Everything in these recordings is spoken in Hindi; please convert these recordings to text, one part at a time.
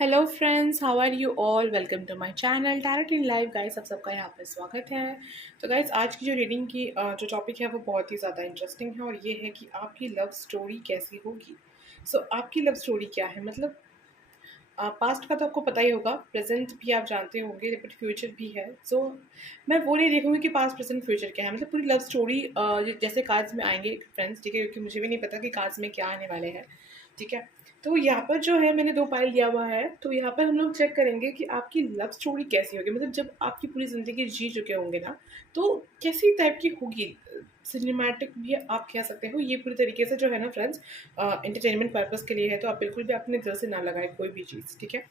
Hello friends, how are you all. Welcome to my channel tarot in life. Guys, आप सबका यहाँ पे स्वागत है। तो गाइस, आज की जो रीडिंग की जो टॉपिक है वो बहुत ही ज़्यादा इंटरेस्टिंग है और ये है कि आपकी लव स्टोरी कैसी होगी। सो आपकी लव स्टोरी क्या है, मतलब पास्ट का तो आपको पता ही होगा, प्रेजेंट भी आप जानते होंगे, बट फ्यूचर भी है। सो मैं वो नहीं देखूंगी कि पास्ट प्रेजेंट फ्यूचर क्या है, मतलब पूरी लव स्टोरी जैसे कार्ड्स में आएंगे फ्रेंड्स, ठीक है, क्योंकि मुझे भी नहीं पता कि कार्ड्स में क्या आने वाले हैं। ठीक है, तो यहाँ पर जो है मैंने 2 पाइल लिया हुआ है, तो यहाँ पर हम लोग चेक करेंगे कि आपकी लव स्टोरी कैसी होगी, मतलब जब आपकी पूरी ज़िंदगी जी चुके होंगे ना, तो कैसी टाइप की होगी। सिनेमैटिक भी आप कह सकते हो, ये पूरी तरीके से जो है ना फ्रेंड्स, एंटरटेनमेंट पर्पज़ के लिए है, तो आप बिल्कुल भी अपने दिल से ना लगाएं कोई भी चीज़, ठीक है।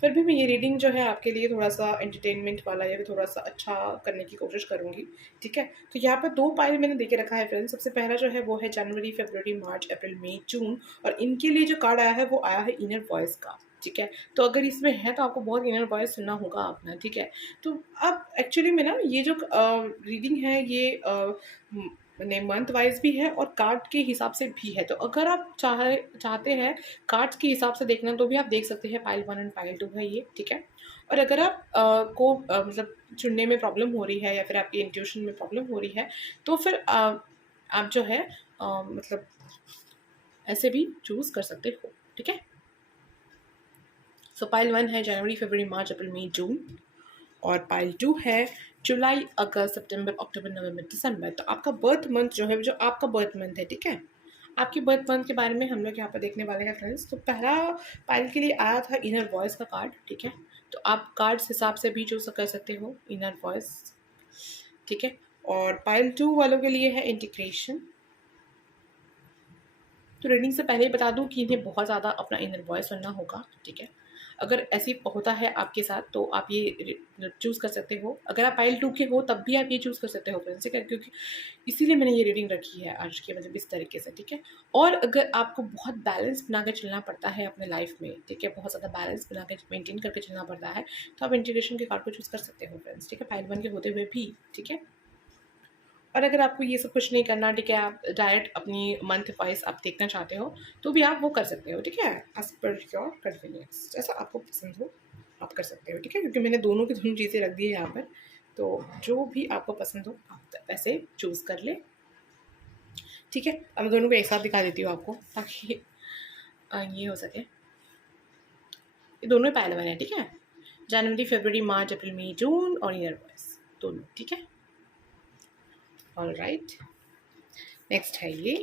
फिर भी मैं ये रीडिंग जो है आपके लिए थोड़ा-सा एंटरटेनमेंट वाला या फिर थोड़ा-सा अच्छा करने की कोशिश करूँगी, ठीक है। तो यहाँ पर 2 पाइल मैंने दे के रखा है फ्रेंड्स। सबसे पहला जो है वो है जनवरी, फरवरी, मार्च, अप्रैल, मई, जून, और इनके लिए जो कार्ड आया है वो आया है इनर वॉइस का, ठीक है। तो अगर इसमें है तो आपको बहुत इनर वॉइस सुनना होगा अपना, ठीक है। तो अब एक्चुअली में ना ये जो रीडिंग है ये मैंने मंथ वाइज भी है और कार्ड के हिसाब से भी है। तो अगर आप चाहते हैं कार्ड्स के हिसाब से देखना, तो भी आप देख सकते हैं। पाइल 1 एंड पाइल 2 है ये, ठीक है। और अगर आप मतलब चुनने में प्रॉब्लम हो रही है या फिर आपकी इंट्यूशन में प्रॉब्लम हो रही है, तो फिर आप जो है मतलब ऐसे भी चूज़ कर सकते हो, ठीक है। सो पाइल 1 है जनवरी, फरवरी, मार्च, अप्रैल, मई, जून, और पाइल 2 है जुलाई, अगस्त, सितंबर, अक्टूबर, नवंबर, दिसंबर। तो आपका बर्थ मंथ जो है, जो आपका बर्थ मंथ है, ठीक है, आपके बर्थ मंथ के बारे में हम लोग यहाँ पर देखने वाले हैं फ्रेंड्स। तो पहला पाइल के लिए आया था इनर वॉइस का कार्ड, ठीक है। तो आप कार्ड्स हिसाब से भी चूज कर सकते हो इनर वॉइस, ठीक है। और पाइल 2 वालों के लिए है इंटीग्रेशन। तो रीडिंग से पहले ही बता दूं कि इन्हें बहुत ज़्यादा अपना इनर वॉइस सुनना होगा, ठीक है। अगर ऐसी होता है आपके साथ तो आप ये चूज़ कर सकते हो। अगर आप पाइल 2 के हो तब भी आप ये चूज़ कर सकते हो फ्रेंड्स, ठीक है, क्योंकि इसीलिए मैंने ये रीडिंग रखी है आज की, मतलब इस तरीके से, ठीक है। और अगर आपको बहुत बैलेंस बना के चलना पड़ता है अपने लाइफ में, ठीक है, बहुत ज़्यादा बैलेंस बना के मेंटेन करके चलना पड़ता है, तो आप इंटीग्रेशन के कार्ड को चूज़ कर सकते हो फ्रेंड्स, ठीक है, पाइल 1 के होते हुए भी, ठीक है। और अगर आपको ये सब कुछ नहीं करना, ठीक है, आप डायरेक्ट अपनी मंथ वाइज आप देखना चाहते हो, तो भी आप वो कर सकते हो, ठीक है, एज पर योर कन्वीनियंस, जैसा आपको पसंद हो आप कर सकते हो, ठीक है, क्योंकि मैंने दोनों की दोनों चीज़ें रख दी है यहाँ पर। तो जो भी आपको पसंद हो आप वैसे चूज़ कर ले, ठीक है। अब मैं दोनों को एक साथ दिखा देती हूँ आपको, ताकि ये हो सके। ये दोनों ही पाए मैंने, ठीक है, जनवरी, फरवरी, मार्च, अप्रैल, मई, जून और ईयर वाइज दोनों, ठीक है। ऑल राइट, नेक्स्ट है ये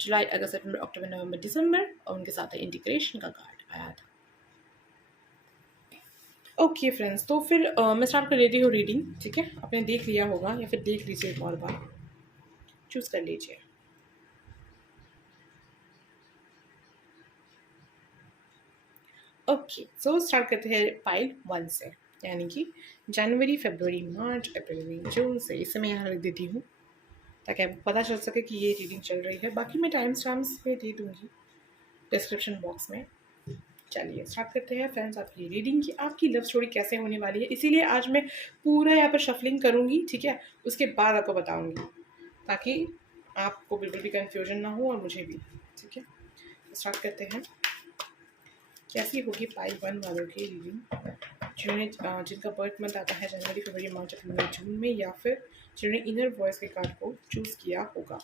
जुलाई, अगस्त, सितंबर, अक्टूबर, नवंबर, दिसंबर, और उनके साथ इंटीग्रेशन का कार्ड आया था। ओके फ्रेंड्स, तो फिर मैं स्टार्ट कर लेती हूँ रीडिंग, ठीक है। आपने देख लिया होगा या फिर देख लीजिए एक और बार, चूज़ कर लीजिए। ओके, सो स्टार्ट करते हैं पाइल 1 से, यानी कि जनवरी, फरवरी, मार्च, अप्रैल, मई, जून से। इसे मैं यहाँ लिख देती हूँ ताकि आपको पता चल सके कि ये रीडिंग चल रही है। बाकी मैं टाइम स्टैम्प्स में दे दूँगी डिस्क्रिप्शन बॉक्स में। चलिए स्टार्ट करते हैं फ्रेंड्स आपकी रीडिंग की आपकी लव स्टोरी कैसे होने वाली है। इसीलिए आज मैं पूरा यहाँ पर शफलिंग करूँगी, ठीक है, उसके बाद आपको बताऊँगी, ताकि आपको बिल्कुल भी कंफ्यूजन ना हो और मुझे भी, ठीक है। तो स्टार्ट करते हैं, कैसी होगी पाइल 1 वालों की रीडिंग, जिनका बर्थ मंथ आता है जनवरी, फरवरी, मार्च, अप्रैल, मई, जून में, या फिर जिन्होंने इनर वॉइस के कार्ड को चूज़ किया होगा।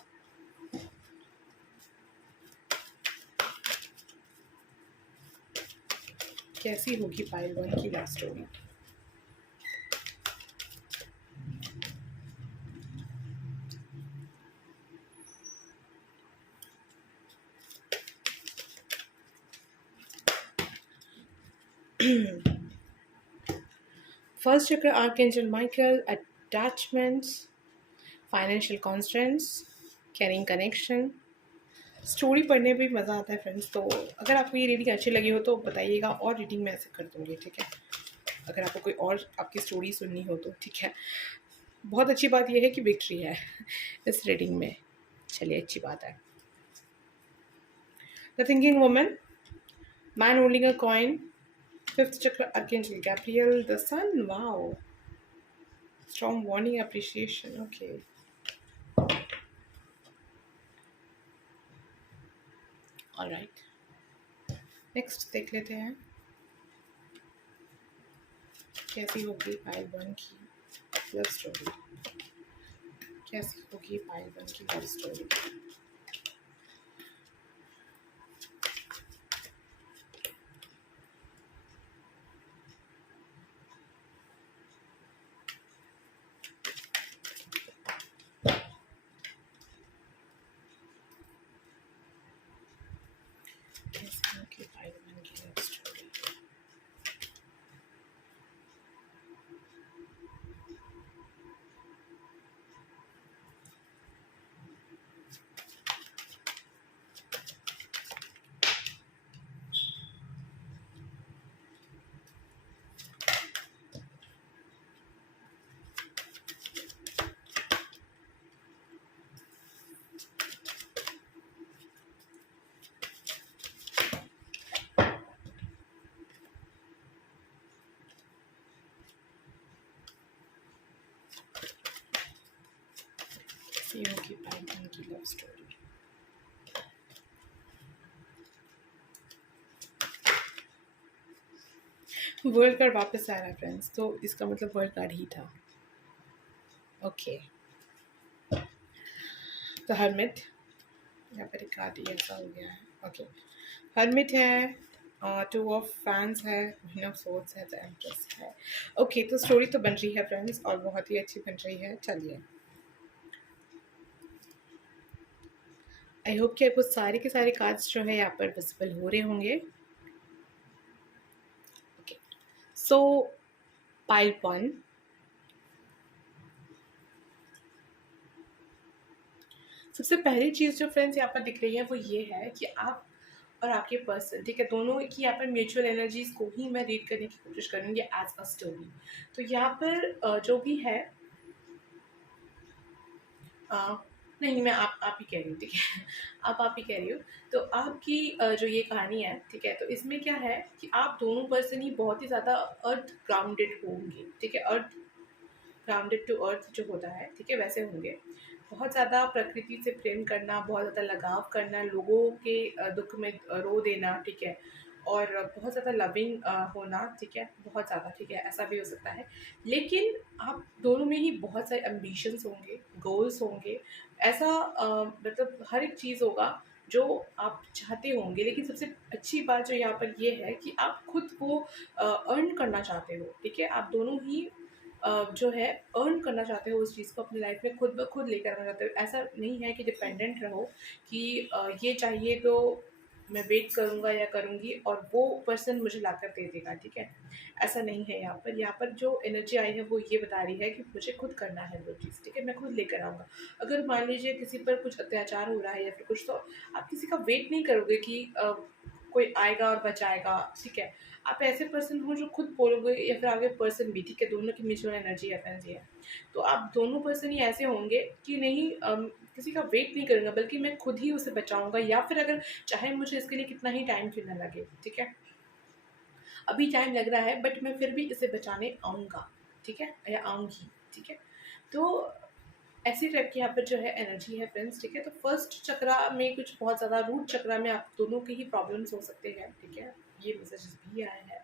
कैसी होगी पाइल 1 की लव स्टोरी। फर्स्ट चक्र archangel Michael, attachments, financial constants, carrying connection. Story पढ़ने में भी मज़ा आता है फ्रेंड्स। तो अगर आपको ये रीडिंग अच्छी लगी हो तो बताइएगा, और रीडिंग मैं ऐसे कर दूँगी, ठीक है। अगर आपको कोई और आपकी स्टोरी सुननी हो तो, ठीक है। बहुत अच्छी बात यह है कि विक्ट्री है इस रीडिंग में, चलिए अच्छी बात है। The thinking woman, man holding a coin, fifth chakra archangel Gabriel, the sun, wow, strong warning, appreciation, okay. Alright, next देख लेते हैं कैसी होगी पाइल वन की लव स्टोरी। कैसी होगी पाइल वन की लव स्टोरी। कैसी होगी पाइल वन की लव स्टोरी। कैसी होगी पाइल वन की लव स्टोरी। वर्ल्ड कार्ड वापस आ रहा है फ्रेंड्स, तो इसका मतलब वर्ल्ड कार्ड ही था। ओके, तो हरमित यहाँ पर एक कार्ड ही ऐसा हो गया है। ओके, हरमिट है, टू ऑफ फैंस है, क्वीन ऑफ सोर्ड्स है, द एम्प्रेस है। ओके, तो स्टोरी तो बन रही है फ्रेंड्स और बहुत ही अच्छी बन रही है। चलिए, आई होप कि आपको सारे के सारे कार्ड्स जो है यहाँ पर विजिबल हो रहे होंगे। ओके, सो पाइल वन, सबसे पहली चीज़ जो फ्रेंड्स यहाँ पर दिख रही है वो ये है कि आप और आपके पर्सन, ठीक है, दोनों की यहाँ पर म्यूचुअल एनर्जीज को ही मैं रीड करने की कोशिश करूँगी एज अ स्टोरी। तो यहाँ पर जो भी है, नहीं, मैं आप ही कह रही हूँ, ठीक है। आप ही कह रही हो। तो आपकी जो ये कहानी है, ठीक है, तो इसमें क्या है कि आप दोनों पर्सन ही बहुत ही ज़्यादा अर्थ ग्राउंडेड होंगे, ठीक है। अर्थ ग्राउंडेड टू अर्थ जो होता है, ठीक है, वैसे होंगे। बहुत ज़्यादा प्रकृति से प्रेम करना, बहुत ज़्यादा लगाव करना, लोगों के दुख में रो देना, ठीक है, और बहुत ज़्यादा लविंग होना, ठीक है, बहुत ज़्यादा, ठीक है, ऐसा भी हो सकता है। लेकिन आप दोनों में ही बहुत सारे एम्बिशंस होंगे, गोल्स होंगे, ऐसा मतलब हर एक चीज़ होगा जो आप चाहते होंगे। लेकिन सबसे अच्छी बात जो यहाँ पर ये है कि आप खुद को अर्न करना चाहते हो, ठीक है। आप दोनों ही जो है अर्न करना चाहते हो उस चीज़ को अपनी लाइफ में, खुद ब खुद लेकर आना चाहते हो। ऐसा नहीं है कि डिपेंडेंट रहो कि ये चाहिए तो मैं वेट करूँगा या करूँगी और वो पर्सन मुझे लाकर दे देगा, ठीक है। ऐसा नहीं है यहाँ पर। यहाँ पर जो एनर्जी आई है वो ये बता रही है कि मुझे खुद करना है वो चीज़, ठीक है, मैं खुद लेकर आऊँगा। अगर मान लीजिए किसी पर कुछ अत्याचार हो रहा है या फिर कुछ, तो आप किसी का वेट नहीं करोगे कि कोई आएगा और बचाएगा, ठीक है। आप ऐसे पर्सन हो जो खुद बोलोगे या फिर आगे पर्सन भी, ठीक है, दोनों की म्यूचुअल एनर्जी एफएनजी है। तो आप दोनों पर्सन ही ऐसे होंगे कि नहीं, किसी का वेट नहीं करूँगा बल्कि मैं खुद ही उसे बचाऊँगा, या फिर अगर चाहे मुझे इसके लिए कितना ही टाइम क्यों ना लगे, ठीक है। अभी टाइम लग रहा है बट मैं फिर भी इसे बचाने आऊँगा, ठीक है, या आऊँगी, ठीक है। तो ऐसी टाइप की यहाँ पर जो है एनर्जी है फ्रेंड्स, ठीक है। तो फर्स्ट चक्रा में कुछ बहुत ज़्यादा, रूट चक्रा में आप दोनों के ही प्रॉब्लम्स हो सकते हैं, ठीक है, ये मैसेजेस भी आए हैं।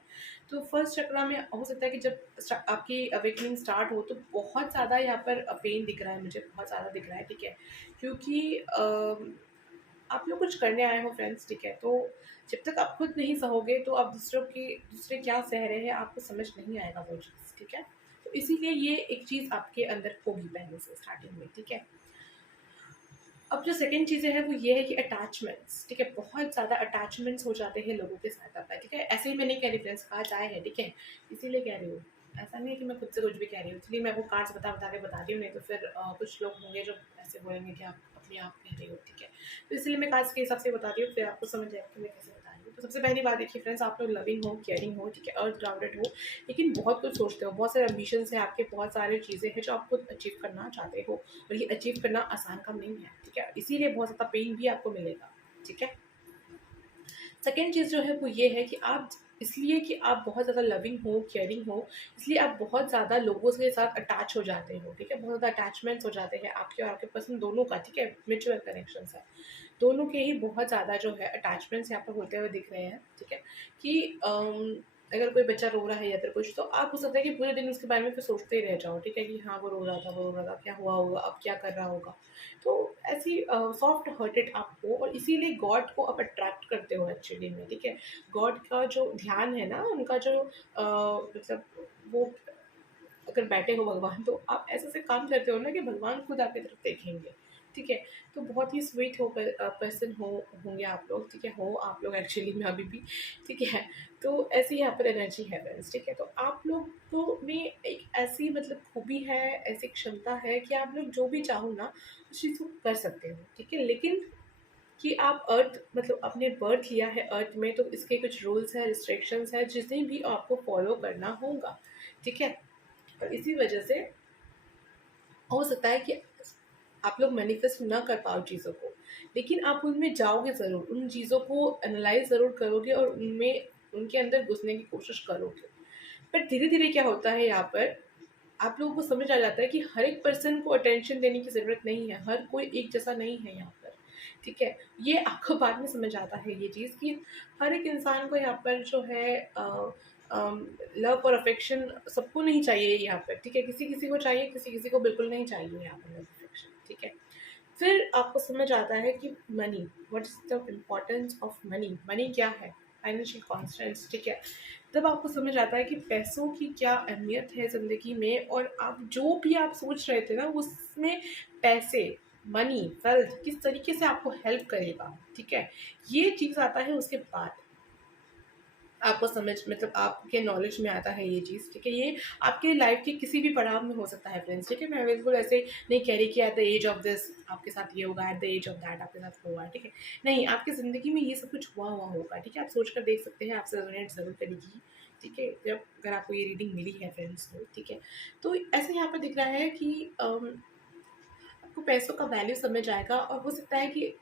तो फर्स्ट चक्रा में हो सकता है कि जब आपकी अवेकनिंग स्टार्ट हो तो बहुत ज़्यादा यहाँ पर पेन दिख रहा है, मुझे बहुत ज़्यादा दिख रहा है, ठीक है। क्योंकि आप लोग कुछ करने आए हो फ्रेंड्स, ठीक है। तो जब तक आप खुद नहीं सहोगे तो आप दूसरे क्या सह रहे हैं आपको समझ नहीं आएगा वो चीज़, ठीक है। तो इसीलिए ये एक चीज़ आपके अंदर होगी पहले से स्टार्टिंग में, ठीक है। अब जो सेकंड चीज़ें हैं वो ये है कि अटैचमेंट्स, ठीक है, बहुत ज़्यादा अटैचमेंट्स हो जाते हैं लोगों के साथ आपका, ठीक है। ऐसे ही मैं नहीं कह रही फ्रेंड्स, कार्ड्स आए हैं, ठीक है, इसीलिए कह रही हूँ। ऐसा नहीं है कि मैं खुद से कुछ भी कह रही हूँ, इसलिए मैं वो कार्ड्स बता के बता रही हूँ, नहीं तो फिर कुछ लोग होंगे जो ऐसे बोलेंगे कि आप अपने आप कह रही हो, ठीक है। तो इसलिए मैं कार्ड्स के हिसाब से बता रही हूँ, फिर आपको समझ आएगा कि मैं कैसे बता रही हूँ। तो सबसे पहली बात देखिए फ्रेंड्स, आप लोग लविंग हो, केयरिंग हो, ठीक है, अर्थ ग्राउंडेड हो, लेकिन बहुत कुछ सोचते हो, बहुत सारे एम्बिशंस हैं आपके, बहुत सारी चीज़ें हैं जो आप खुद अचीव करना चाहते हो, और ये अचीव करना आसान काम नहीं है, ठीक है। इसीलिए बहुत ज़्यादा पेन भी आपको मिलेगा, ठीक है। सेकेंड चीज़ जो है वो ये है कि आप, इसलिए कि आप बहुत ज़्यादा लविंग हो, केयरिंग हो, इसलिए आप बहुत ज़्यादा लोगों के साथ अटैच हो जाते हो, ठीक है। बहुत ज़्यादा अटैचमेंट्स हो जाते हैं आपके और आपके पर्सन दोनों का, ठीक है, म्यूचुअल कनेक्शंस है। दोनों के ही बहुत ज़्यादा जो है अटैचमेंट्स यहाँ पर होते हुए दिख रहे हैं, ठीक है। कि अगर कोई बच्चा रो रहा है या फिर कुछ, तो आप हो सकता है कि पूरे दिन उसके बारे में फिर सोचते ही रह जाओ, ठीक है, कि हाँ वो रो रहा था, वो रो रहा था, क्या हुआ होगा, अब क्या कर रहा होगा। तो ऐसी सॉफ्ट हार्टेड आप हो, और इसीलिए गॉड को आप अट्रैक्ट करते हो एक्चुअली में, ठीक है। गॉड का जो ध्यान है ना, उनका जो मतलब वो, अगर बैठे हो भगवान, तो आप ऐसे से काम करते हो ना कि भगवान खुद आपकी तरफ देखेंगे, ठीक है। तो बहुत ही स्वीट हो पर्सन होंगे आप लोग, ठीक है, हो आप लोग एक्चुअली में अभी भी, ठीक है। तो ऐसी यहाँ पर एनर्जी है फ्रेंड्स, ठीक है। तो आप लोग को में एक ऐसी मतलब खूबी है, ऐसी क्षमता है कि आप लोग जो भी चाहो ना उस चीज़ को कर सकते हो, ठीक है। लेकिन कि आप अर्थ मतलब आपने बर्थ लिया है अर्थ में, तो इसके कुछ रूल्स हैं, रिस्ट्रिक्शंस हैं, जिसे भी आपको फॉलो करना होगा, ठीक है। और इसी वजह से हो सकता है कि आप लोग मैनिफेस्ट ना कर पाओ चीज़ों को, लेकिन आप उनमें जाओगे ज़रूर, उन चीज़ों को एनालाइज ज़रूर करोगे और उनमें उनके अंदर घुसने की कोशिश करोगे। पर धीरे धीरे क्या होता है यहाँ पर, आप लोगों को समझ आ जाता है कि हर एक पर्सन को अटेंशन देने की ज़रूरत नहीं है, हर कोई एक जैसा नहीं है यहाँ पर, ठीक है। ये आपको बाद में समझ आता है ये चीज़ कि हर एक इंसान को यहाँ पर जो है लव और अफेक्शन सबको नहीं चाहिए यहाँ पर, ठीक है। किसी किसी को चाहिए, किसी किसी को बिल्कुल नहीं चाहिए यहाँ पर लव अफेक्शन, ठीक है। फिर आपको समझ आता है कि money, what is the importance of money, money क्या है, फाइनेंशियल कॉन्स्टेंट्स, ठीक है। तब आपको समझ आता है कि पैसों की क्या अहमियत है ज़िंदगी में, और आप जो भी आप सोच रहे थे ना उसमें पैसे, मनी, वेल्थ किस तरीके से आपको हेल्प करेगा, ठीक है। ये चीज़ आता है उसके बाद, आपको समझ मतलब आपके नॉलेज में आता है ये चीज़, ठीक है। ये आपके लाइफ के किसी भी पड़ाव में हो सकता है फ्रेंड्स, ठीक है। मैं बिल्कुल ऐसे नहीं कह रही कि at the age of this आपके साथ ये होगा, at the age of that आपके साथ होगा, ठीक है। नहीं, आपकी ज़िंदगी में ये सब कुछ हुआ होगा, ठीक है। आप सोच कर देख सकते हैं, आपसे रेजोनेट ज़रूर करेगी, ठीक है, जब अगर आपको ये रीडिंग मिली है फ्रेंड्स, तो ठीक है। तो ऐसे यहाँ पर दिख रहा है कि आपको पैसों का वैल्यू समझ आएगा, और हो सकता है कि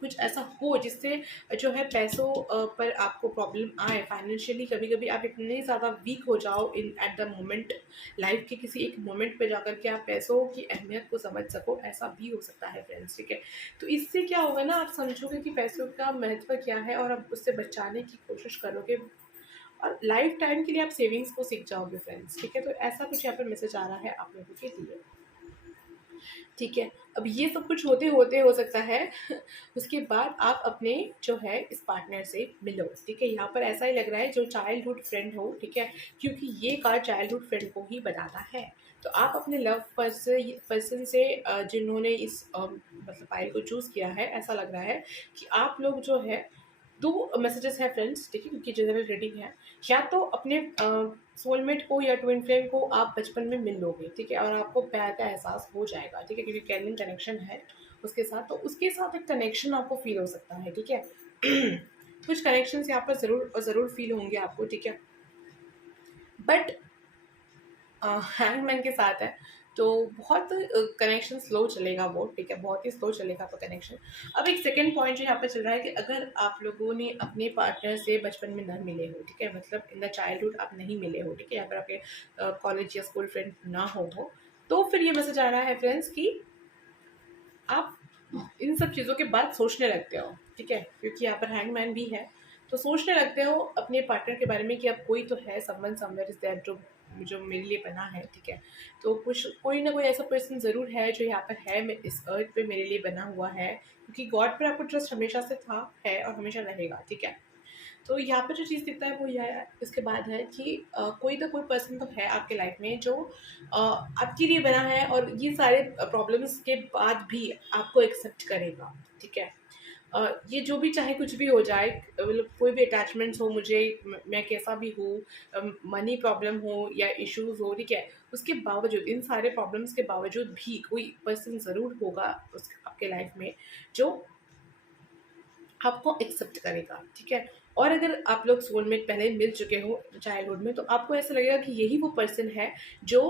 कुछ ऐसा हो जिससे जो है पैसों पर आपको प्रॉब्लम आए फाइनेंशियली। कभी कभी आप इतने ज़्यादा वीक हो जाओ इन एट द मोमेंट, लाइफ के किसी एक मोमेंट पे जाकर के आप पैसों की अहमियत को समझ सको, ऐसा भी हो सकता है फ्रेंड्स, ठीक है। तो इससे क्या होगा ना, आप समझोगे कि पैसों का महत्व क्या है, और आप उससे बचाने की कोशिश करोगे, और लाइफ टाइम के लिए आप सेविंग्स को सीख जाओगे फ्रेंड्स, ठीक है। तो ऐसा कुछ यहाँ पर मैसेज आ रहा है आप लोगों के लिए, ठीक है। अब ये सब कुछ होते होते हो सकता है उसके बाद आप अपने जो है इस पार्टनर से मिलो, ठीक है। यहाँ पर ऐसा ही लग रहा है जो चाइल्डहुड फ्रेंड हो, ठीक है, क्योंकि ये कार्ड चाइल्डहुड फ्रेंड को ही बताता है। तो आप अपने लव पर्सन से जिन्होंने इस मतलब फाइल को चूज़ किया है, ऐसा लग रहा है कि आप लोग जो है दो मैसेजेस हैं फ्रेंड्स, ठीक है, क्योंकि जनरल रीडिंग है। या तो अपने सोलमेट को या ट्विन फ्लेम को आप बचपन में मिल लोगे, ठीक है, और आपको प्यार का एहसास हो जाएगा, ठीक है, क्योंकि कैनिंग कनेक्शन है उसके साथ, तो उसके साथ एक कनेक्शन आपको फील हो सकता है, ठीक है। कुछ कनेक्शंस यहाँ पर ज़रूर ज़रूर फील होंगे आपको, ठीक है। बट हैंगमैन के साथ है तो बहुत कनेक्शन स्लो चलेगा वो, ठीक है, बहुत ही स्लो चलेगा आपका कनेक्शन। अब एक सेकंड पॉइंट जो यहाँ पर चल रहा है कि अगर आप लोगों ने अपने पार्टनर से बचपन में न मिले हो, ठीक है, मतलब इन द चाइल्डहुड आप नहीं मिले हो, ठीक है, या फिर आपके कॉलेज या स्कूल फ्रेंड ना हो, तो फिर ये मैसेज आ रहा है फ्रेंड्स कि आप इन सब चीज़ों के बाद सोचने लगते हो, ठीक है, क्योंकि यहाँ पर हैंगमैन भी है। तो सोचने लगते हो अपने पार्टनर के बारे में कि अब कोई तो है, समवन समवेयर इज देयर, जो जो मेरे लिए बना है, ठीक है। तो कुछ कोई ना कोई ऐसा पर्सन ज़रूर है जो यहाँ पर है, इस अर्थ पे मेरे लिए बना हुआ है, क्योंकि गॉड पर आपको ट्रस्ट हमेशा से था, है और हमेशा रहेगा, ठीक है। तो यहाँ पे जो चीज़ दिखता है वो यह है, इसके बाद है कि कोई ना कोई पर्सन तो है आपके लाइफ में जो आपके लिए बना है, और ये सारे प्रॉब्लम्स के बाद भी आपको एक्सेप्ट करेगा, ठीक है। ये जो भी चाहे कुछ भी हो जाए, मतलब कोई भी अटैचमेंट्स हो मुझे, मैं कैसा भी हूँ, मनी प्रॉब्लम हो या इश्यूज हो, ठीक है, उसके बावजूद, इन सारे प्रॉब्लम्स के बावजूद भी कोई पर्सन ज़रूर होगा उस आपके लाइफ में जो आपको एक्सेप्ट करेगा, ठीक है। और अगर आप लोग सोलमेट पहले मिल चुके हो चाइल्डहुड में, तो आपको ऐसा लगेगा कि यही वो पर्सन है जो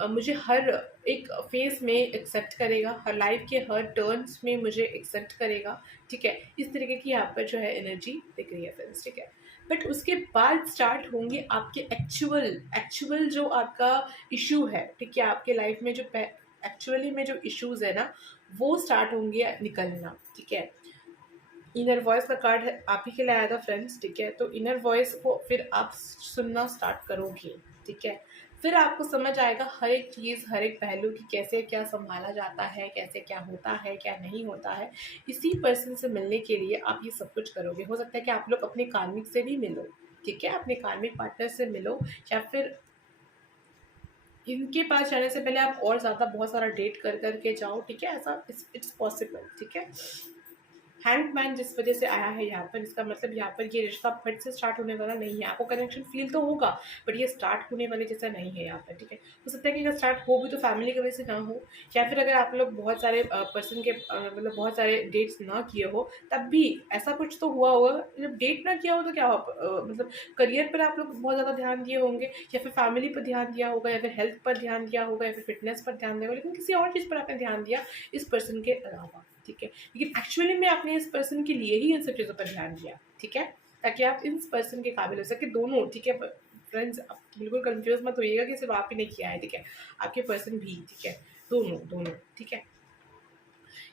मुझे हर एक फेज में एक्सेप्ट करेगा, हर लाइफ के हर टर्न्स में मुझे एक्सेप्ट करेगा, ठीक है। इस तरीके की यहाँ पर जो है एनर्जी दिख रही है फ्रेंड्स, ठीक है। बट उसके बाद स्टार्ट होंगे आपके एक्चुअल एक्चुअल जो आपका इशू है, ठीक है, आपके लाइफ में जो एक्चुअली में जो इश्यूज है ना, वो स्टार्ट होंगे निकलना, ठीक है। इनर वॉइस का कार्ड है आप ही के लिए आया था फ्रेंड्स, ठीक है। तो इनर वॉइस को फिर आप सुनना स्टार्ट करोगे, ठीक है। फिर आपको समझ आएगा हर एक चीज़, हर एक पहलू की कैसे क्या संभाला जाता है, कैसे क्या होता है, क्या नहीं होता है। इसी पर्सन से मिलने के लिए आप ये सब कुछ करोगे। हो सकता है कि आप लोग अपने कार्मिक से भी मिलो, ठीक है, अपने कार्मिक पार्टनर से मिलो, या फिर इनके पास जाने से पहले आप और ज़्यादा बहुत सारा डेट कर करके जाओ, ठीक है। ऐसा इट्स पॉसिबल, ठीक है। हैंगमैन जिस वजह से आया है यहाँ पर, इसका मतलब यहाँ पर ये रिश्ता फट से स्टार्ट होने वाला नहीं है। आपको कनेक्शन फील तो होगा, बट ये स्टार्ट होने वाले जैसा नहीं है यहाँ पर, ठीक है। हो सकता है कि अगर स्टार्ट हो भी तो फैमिली की वजह से ना हो, या फिर अगर आप लोग बहुत सारे पर्सन के मतलब बहुत सारे डेट्स ना किए हो, तब भी ऐसा कुछ तो हुआ होगा। जब डेट ना किया हो तो क्या हो, मतलब करियर पर आप लोग बहुत ज़्यादा ध्यान दिए होंगे, या फिर फैमिली पर ध्यान दिया होगा, या फिर हेल्थ पर ध्यान दिया होगा, या फिर फिटनेस पर ध्यान दिया होगा, लेकिन किसी और चीज़ पर आपने ध्यान दिया इस पर्सन के अलावा, ठीक है। लेकिन एक्चुअली में आपने इस पर्सन के लिए ही इन सब चीज़ों पर ध्यान दिया, ठीक है, ताकि आप इस पर्सन के काबिल हो सके दोनों, ठीक है। फ्रेंड्स आप बिल्कुल कंफ्यूज मत होइएगा कि सिर्फ आप ही ने किया है, ठीक है, आपके पर्सन भी, ठीक है, दोनों दोनों, ठीक है।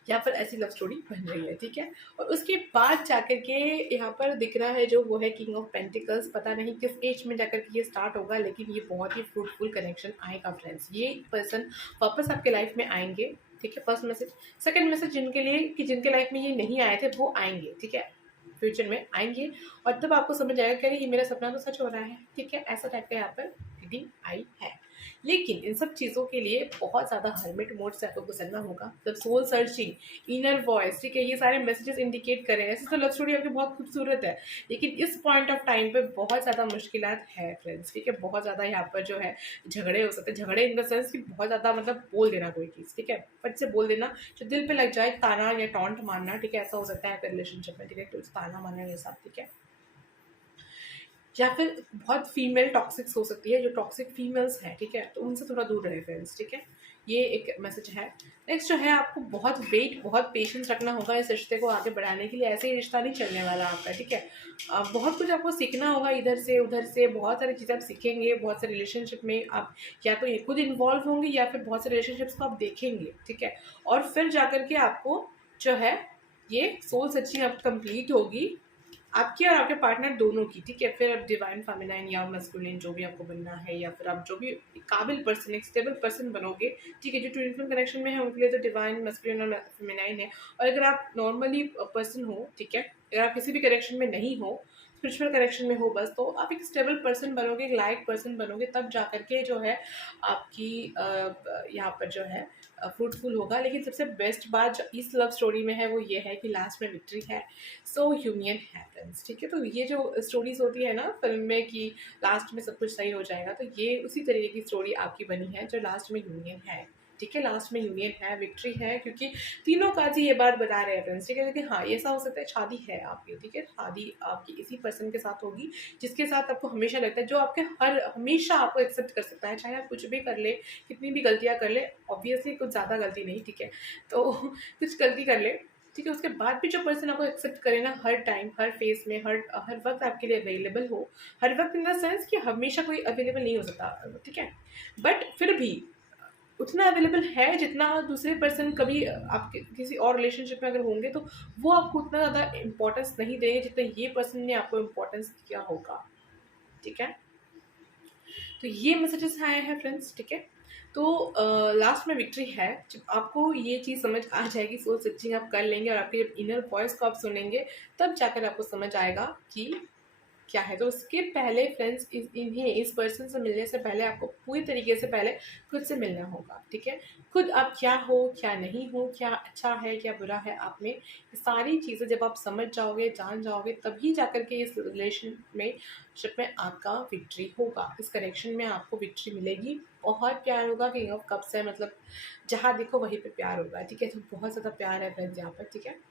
यहाँ पर ऐसी लव स्टोरी बन रही है, ठीक है। और उसके बाद जाकर के यहाँ पर दिख रहा है जो वो है किंग ऑफ पेंटिकल्स। पता नहीं किस एज में जाकर के ये स्टार्ट होगा, लेकिन ये बहुत ही फ्रूटफुल कनेक्शन आएगा फ्रेंड्स। ये पर्सन वापस आपके लाइफ में आएंगे, ठीक है। First message. सेकंड मैसेज जिनके लिए कि जिनके लाइफ में ये नहीं आए थे वो आएंगे, ठीक है, फ्यूचर में आएंगे। और तब आपको समझ आएगा कि अरे ये मेरा सपना तो सच हो रहा है, ठीक है। ऐसा टाइप का यहाँ पर रीडिंग आई है। लेकिन इन सब चीज़ों के लिए बहुत ज़्यादा हर्मिट मोड से आपको गुजरना होगा, मतलब सोल सर्चिंग, इनर वॉइस, ठीक है, ये सारे मैसेजेस इंडिकेट कर रहे हैं। ऐसे तो लव स्टोरी आपकी बहुत खूबसूरत है, लेकिन इस पॉइंट ऑफ टाइम पे बहुत ज़्यादा मुश्किलात है फ्रेंड्स, ठीक है। बहुत ज़्यादा यहाँ पर जो है झगड़े हो सकते हैं, झगड़े इन द सेंस कि बहुत ज़्यादा मतलब बोल देना कोई चीज़, ठीक है, फट से बोल देना जो दिल पे लग जाए, ताना या टॉन्ट मारना, ठीक है, ऐसा हो सकता है रिलेशनशिप में, ठीक है, तो ताना मारना ये सब, ठीक है। या फिर बहुत फीमेल टॉक्सिक्स हो सकती है, जो टॉक्सिक फीमेल्स हैं, ठीक है, तो उनसे थोड़ा दूर रहे फ्रेंड्स, ठीक है। ये एक मैसेज है। नेक्स्ट जो है, आपको बहुत वेट, बहुत पेशेंस रखना होगा इस रिश्ते को आगे बढ़ाने के लिए। ऐसे ही रिश्ता नहीं चलने वाला आपका, ठीक है। बहुत कुछ आपको सीखना होगा, इधर से उधर से बहुत सारी चीज़ें आप सीखेंगे। बहुत सारे रिलेशनशिप में आप या तो ये खुद इन्वॉल्व होंगे, या फिर बहुत सारे रिलेशनशिप्स को आप देखेंगे, ठीक है। और फिर जाकर के आपको जो है ये सोल सर्चिंग अब कंप्लीट होगी, आपकी और आपके पार्टनर दोनों की, ठीक है। फिर आप डिवाइन फेमिनाइन या मस्कुलिन जो भी आपको बनना है, या फिर आप जो भी काबिल पर्सन, एक स्टेबल पर्सन बनोगे, ठीक है। जो ट्विन फ्लेम कनेक्शन में है उनके लिए तो डिवाइन मस्कुलिन और फेमिनाइन है। और अगर आप नॉर्मली पर्सन हो, ठीक है, अगर आप किसी भी कनेक्शन में नहीं हो, स्पिरिचुअल कनेक्शन में हो बस, तो आप एक स्टेबल पर्सन बनोगे, एक लाइक पर्सन बनोगे, तब जा करके जो है आपकी यहाँ पर जो है फ्रूटफुल होगा। लेकिन सबसे बेस्ट बात जो इस लव स्टोरी में है वो ये है कि लास्ट में विक्ट्री है, सो यूनियन हैपेंस, ठीक है। तो ये जो स्टोरीज होती है ना फिल्म में कि लास्ट में सब कुछ सही हो जाएगा, तो ये उसी तरीके की स्टोरी आपकी बनी है, जो लास्ट में यूनियन है, ठीक है। लास्ट में यूनियन है, विक्ट्री है, क्योंकि तीनों काजी ये बात बता रहे हैं फ्रेंड्स, ठीक है। लेकिन हाँ, ऐसा हो सकता है शादी है आपकी, ठीक है, शादी आपकी इसी पर्सन के साथ होगी जिसके साथ आपको हमेशा लगता है, जो आपके हर हमेशा आपको एक्सेप्ट कर सकता है, चाहे आप कुछ भी कर ले, कितनी भी गलतियाँ कर ले, ऑब्वियसली कुछ ज़्यादा गलती नहीं, ठीक है, तो कुछ गलती कर ले, ठीक है, उसके बाद भी जो पर्सन आपको एक्सेप्ट करे ना, हर टाइम, हर फेस में, हर वक्त आपके लिए अवेलेबल हो। हर वक्त इन द सेंस कि हमेशा कोई अवेलेबल नहीं हो सकता, ठीक है, बट फिर भी उतना अवेलेबल है जितना दूसरे पर्सन कभी आपके किसी और रिलेशनशिप में अगर होंगे, तो वो आपको उतना ज़्यादा इम्पोर्टेंस नहीं देंगे जितना ये पर्सन ने आपको इम्पोर्टेंस दिया होगा, ठीक है। तो ये मैसेजेस आए हैं फ्रेंड्स, ठीक है। तो लास्ट में विक्ट्री है। जब आपको ये चीज़ समझ आ जाएगी, सोल सर्चिंग आप कर लेंगे और आपके जब इनर वॉइस को आप सुनेंगे, तब जाकर आपको समझ आएगा कि क्या है। तो उसके पहले फ्रेंड्स इन्हें इस पर्सन से मिलने से पहले आपको पूरी तरीके से पहले खुद से मिलना होगा, ठीक है। खुद आप क्या हो, क्या नहीं हो, क्या अच्छा है, क्या बुरा है आप में, ये सारी चीज़ें जब आप समझ जाओगे, जान जाओगे, तभी जाकर के इस रिलेशन में शिप में आपका विक्ट्री होगा। इस कनेक्शन में आपको विक्ट्री मिलेगी। बहुत प्यार होगा, किंग ऑफ कप्स है, मतलब जहाँ देखो वहीं पे प्यार होगा, ठीक है। तो बहुत ज़्यादा प्यार है फ्रेंड्स यहाँ पर, ठीक है।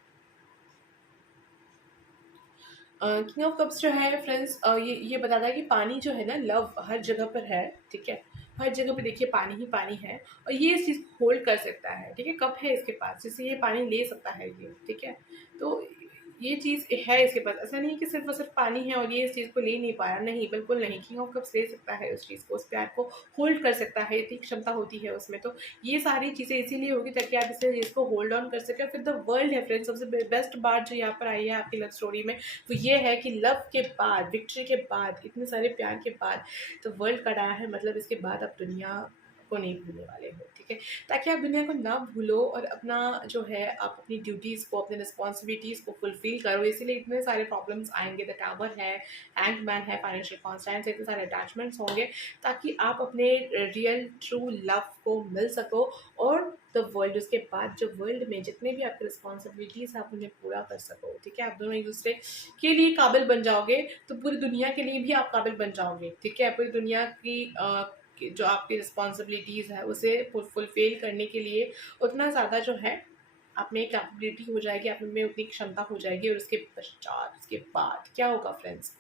किंग ऑफ कप्स जो है फ्रेंड्स, ये बताता है कि पानी जो है ना, लव हर जगह पर है, ठीक है। हर जगह पे देखिए पानी ही पानी है, और ये इस चीज़ को होल्ड कर सकता है, ठीक है। कप है इसके पास जिससे ये पानी ले सकता है ये, ठीक है। तो ये चीज़ है इसके पास। ऐसा नहीं है कि सिर्फ़ और सिर्फ़ पानी है और ये इस चीज़ को ले नहीं पा रहा, नहीं, बिल्कुल नहीं। किंग ऑफ कप्स ले सकता है उस चीज़ को, उस प्यार को होल्ड कर सकता है, इतनी क्षमता होती है उसमें। तो ये सारी चीज़ें इसीलिए होगी ताकि आप इसे इसको होल्ड ऑन कर सकें। फिर द वर्ल्ड है फ्रेंड्स, सबसे बेस्ट बात जो यहाँ पर आई है आपकी लव स्टोरी में, वो ये है कि लव के बाद, विक्ट्री के बाद, इतने सारे प्यार के बाद तो वर्ल्ड कार्ड आया है, मतलब इसके बाद आप दुनिया को नहीं भूलने वाले हो, ठीक है? ताकि आप दुनिया को ना भूलो और अपना जो है आप अपनी ड्यूटीज़ को, अपनी रिस्पॉन्सिबिलिटीज़ को फुलफिल करो। इसीलिए इतने सारे प्रॉब्लम्स आएंगे, द टावर है, हैंगमैन है, फाइनेंशियल कॉन्स्टेंट्स, इतने सारे अटैचमेंट्स होंगे ताकि आप अपने रियल ट्रू लव को मिल सको। और द वर्ल्ड, उसके बाद जो वर्ल्ड में जितने भी आपकी रिस्पॉन्सिबिलिटीज़ आप उन्हें पूरा कर सको, ठीक है? आप दोनों एक दूसरे के लिए काबिल बन जाओगे तो पूरी दुनिया के लिए भी आप काबिल बन जाओगे, ठीक है? पूरी दुनिया की जो आपकी रिस्पॉन्सिबिलिटीज़ है उसे फुलफिल करने के लिए उतना ज़्यादा जो है आप में कैपेबिलिटी हो जाएगी, आप में उतनी क्षमता हो जाएगी। और उसके पश्चात, उसके बाद क्या होगा फ्रेंड्स,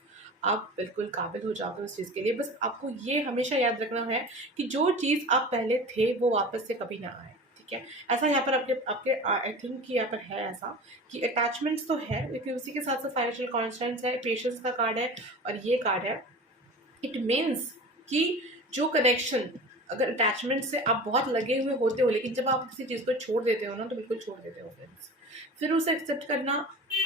आप बिल्कुल काबिल हो जाओगे उस चीज़ के लिए। बस आपको ये हमेशा याद रखना है कि जो चीज़ आप पहले थे वो वापस से कभी ना आए, ठीक है? ऐसा यहाँ पर आपके आपके आई थिंक कि यहाँ पर है ऐसा कि अटैचमेंट्स तो है, लेकिन उसी के साथ साथ फाइनेंशियल कॉन्स्टेंट्स है, पेशेंस का कार्ड है और ये कार्ड है। इट मीन्स कि जो कनेक्शन, अगर अटैचमेंट से आप बहुत लगे हुए होते हो लेकिन जब आप किसी चीज़ को छोड़ देते हो ना तो बिल्कुल छोड़ देते हो फ्रेंड्स, फिर उसे एक्सेप्ट करना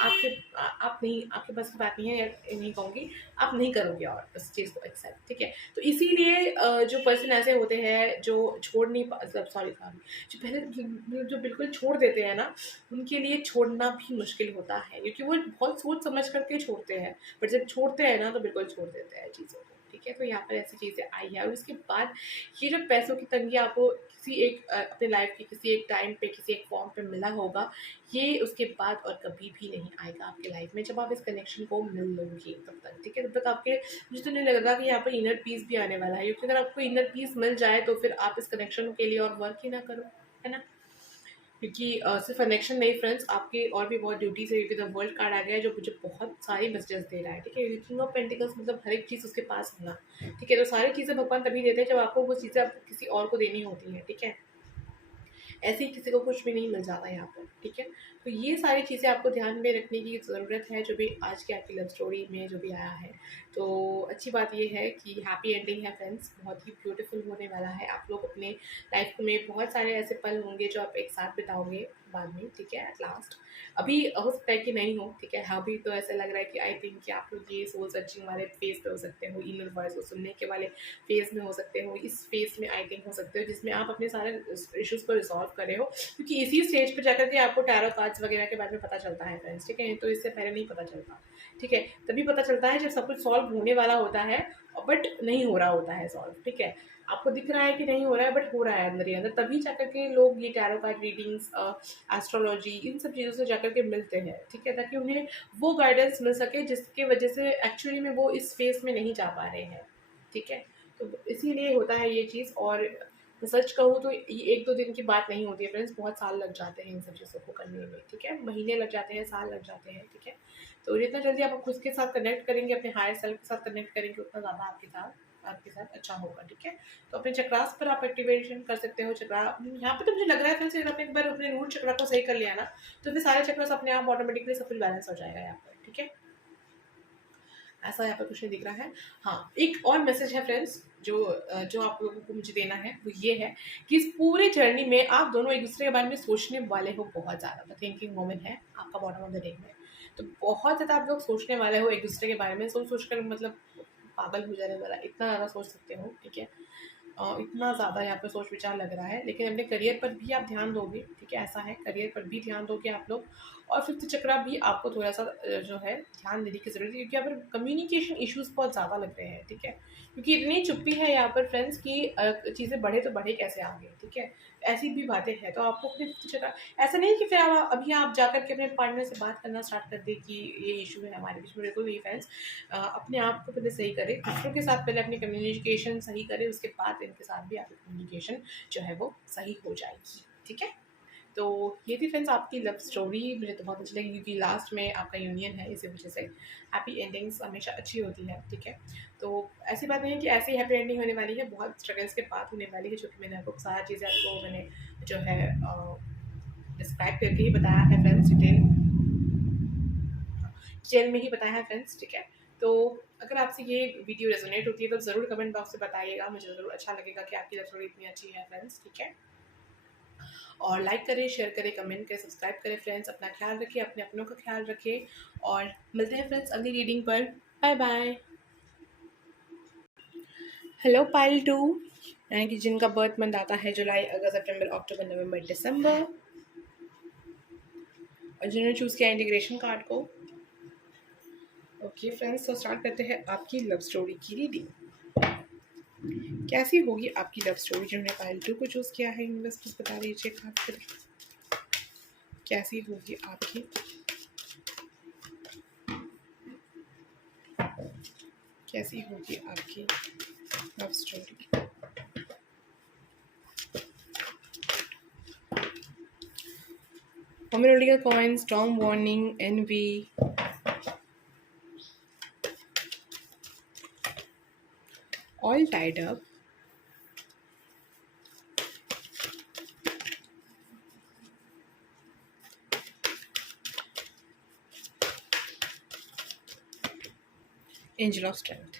आपके आप नहीं, आपके पास की बात नहीं है, या नहीं कहूँगी, आप नहीं करोगे और उस चीज़ को एक्सेप्ट, ठीक है? तो इसीलिए जो पर्सन ऐसे होते हैं जो छोड़ नहीं पा, सॉरी, जो पहले जो बिल्कुल छोड़ देते हैं ना, उनके लिए छोड़ना भी मुश्किल होता है क्योंकि वो बहुत सोच समझ करके छोड़ते हैं, बट जब छोड़ते हैं ना तो बिल्कुल छोड़ देते हैं चीज़ों को, ठीक है? तो यहाँ पर ऐसी चीज़ें आई है। और उसके बाद ये जो पैसों की तंगी आपको किसी एक अपने लाइफ के किसी एक टाइम पे, किसी एक फॉर्म पे मिला होगा, ये उसके बाद और कभी भी नहीं आएगा आपकी लाइफ में जब आप इस कनेक्शन को मिल लोगे तब तक, ठीक है? तब तक आपके, मुझे तो नहीं लग रहा कि यहाँ पर इनर पीस भी आने वाला है, क्योंकि अगर आपको इनर पीस मिल जाए तो फिर आप इस कनेक्शन के लिए और वर्क ही ना करो, है ना? क्योंकि सिर्फ कनेक्शन नहीं फ्रेंड्स, आपके और भी बहुत ड्यूटीज है, क्योंकि द वर्ल्ड कार्ड आ गया है जो मुझे बहुत सारी मैसेजेस दे रहा है, ठीक है? किंग ऑफ पेंटिकल्स मतलब हर एक चीज़ उसके पास होना, ठीक है? तो सारी चीज़ें भगवान तभी देते हैं जब आपको वो चीज़ें आपको किसी और को देनी होती है, ठीक है? ऐसे ही किसी को कुछ भी नहीं मिल जाता यहाँ पर, ठीक है? तो ये सारी चीज़ें आपको ध्यान में रखने की ज़रूरत है जो भी आज की आपकी लव स्टोरी में जो भी आया है। तो अच्छी बात ये है कि हैप्पी एंडिंग है फ्रेंड्स, बहुत ही ब्यूटीफुल होने वाला है। आप लोग अपने लाइफ में बहुत सारे ऐसे पल होंगे जो आप एक साथ बिताओगे बाद में, ठीक है? एट लास्ट अभी हो सकता है कि नहीं हो, ठीक है? अभी तो ऐसा लग रहा है कि आई थिंक कि आप लोग ये सोल सर्चिंग वाले फेज पे हो सकते हो, इनर वॉइस को सुनने के वाले फेज में हो सकते हो, इस फेज में आई थिंक हो सकते हो जिसमें आप अपने सारे इश्यूज को रिजॉल्व करे हो, क्योंकि इसी स्टेज पर जाकर के आपको टैरो कार्ड्स वगैरह के बारे में पता चलता है फ्रेंड्स, ठीक है? तो इससे पहले नहीं पता चलता, ठीक है? तभी पता चलता है जब सब कुछ सॉल्व होने वाला होता है बट नहीं हो रहा होता है सॉल्व, ठीक है? आपको दिख रहा है कि नहीं हो रहा है बट हो रहा है अंदर ही अंदर, तभी जाकर के लोग ये टैरो कार्ड रीडिंग्स, एस्ट्रोलॉजी, इन सब चीज़ों से जाकर के मिलते हैं, ठीक है? ताकि उन्हें वो गाइडेंस मिल सके जिसकी वजह से एक्चुअली में वो इस फेज में नहीं जा पा रहे हैं, ठीक है? तो इसीलिए होता है ये चीज़। और मैं सच कहूँ तो ये एक दो दिन की बात नहीं होती है फ्रेंड्स, बहुत साल लग जाते हैं इन सब चीज़ों को करने में, ठीक है? महीने लग जाते हैं, साल लग जाते हैं, ठीक है? तो जितना जल्दी आप खुद के साथ कनेक्ट करेंगे, अपने हायर सेल्फ के साथ कनेक्ट करेंगे, उतना ज़्यादा आपके साथ अच्छा होगा, ठीक है? तो अपने चक्रास पर आप एक्टिवेशन कर सकते हो। चक्रा यहाँ पे तो मुझे लग रहा है फ्रेंड्स, अगर आपने एक बार अपने रूट चक्रा को सही कर लिया ना तो फिर सारे चक्रास अपने आप ऑटोमेटिकली सब कुछ बैलेंस हो जाएगा यहाँ पर, ठीक है? ऐसा यहाँ पर कुछ नहीं दिख रहा है। हाँ, एक और मैसेज है फ्रेंड्स जो आप लोगों को मुझे देना है, वो ये है कि इस पूरे जर्नी में आप दोनों एक दूसरे के बारे में सोचने वाले हो बहुत ज़्यादा। थिंकिंग वुमन है आपका बॉटम ऑफ द डेक में, तो बहुत ज़्यादा आप लोग सोचने वाले हो एक दूसरे के बारे में, सोच कर मतलब पागल हो जाने वाला, इतना ज़्यादा सोच सकते हो, ठीक है? इतना ज़्यादा यहाँ पे सोच विचार लग रहा है, लेकिन अपने करियर पर भी आप ध्यान दोगे, ठीक है? ऐसा है, करियर पर भी ध्यान दोगे आप लोग। और फिफ्थ चक्रा भी आपको थोड़ा सा जो है ध्यान देने की ज़रूरत है, क्योंकि यहाँ पर कम्युनिकेशन इश्यूज बहुत ज़्यादा लग रहे हैं, ठीक है? क्योंकि इतनी चुप्पी है यहाँ पर फ्रेंड्स कि चीज़ें बढ़े तो बढ़े कैसे आगे, ठीक है? ऐसी भी बातें हैं, तो आपको अपने फिफ्थ चक्रा, ऐसा नहीं कि फिर आप अभी आप जाकर के अपने पार्टनर से बात करना स्टार्ट कर दे कि ये इशू है हमारे बीच में, बिल्कुल नहीं फ्रेंड्स। अपने आप को पहले सही करें, दूसरों के साथ पहले अपनी कम्युनिकेशन सही करें, उसके बाद इनके साथ भी आपकी कम्युनिकेशन जो है वो सही हो जाएगी, ठीक है? तो ये थी फ्रेंड्स आपकी लव स्टोरी, मुझे तो बहुत अच्छी लगी क्योंकि लास्ट में आपका यूनियन है, इसी वजह से हैप्पी एंडिंग्स हमेशा अच्छी होती है, ठीक है? तो ऐसी बात नहीं है कि ऐसी हैप्पी एंडिंग होने वाली है, बहुत स्ट्रगल्स के बाद होने वाली है, जो कि मैंने आपको सारा चीज़ें आपको मैंने जो है डिस्क्राइब करके ही बताया है फ्रेंड्स, डिटेल। डिटेल में ही बताया है फ्रेंड्स, ठीक है। तो अगर आपसे ये वीडियो रेजोनेट होती है तो ज़रूर कमेंट बॉक्स में बताइएगा, मुझे ज़रूर अच्छा लगेगा कि आपकी लव स्टोरी इतनी अच्छी है फ्रेंड्स, ठीक है। और लाइक करें, शेयर करें, कमेंट करें, सब्सक्राइब करें फ्रेंड्स। अपना ख्याल रखें, अपने अपनों का ख्याल रखें, और मिलते हैं फ्रेंड्स अगली रीडिंग पर। Bye bye. हेलो पाइल 2, यानी कि जिनका बर्थ मंथ आता है जुलाई, अगस्त, सितंबर, अक्टूबर, नवंबर, दिसंबर, और जिन्होंने चूज़ किया इंटीग्रेशन कार्ड को। ओके फ्रेंड्स, तो स्टार्ट करते हैं आपकी लव स्टोरी की रीडिंग। कैसी होगी आपकी लव स्टोरी? जिन्होंने पाइल 2 को चूज़ किया है, यूनिवर्स बता दीजिए खास कर कैसी होगी आपकी, कैसी होगी आपकी love story. Homerolical coin, storm warning, envy, all tied up, angel of strength,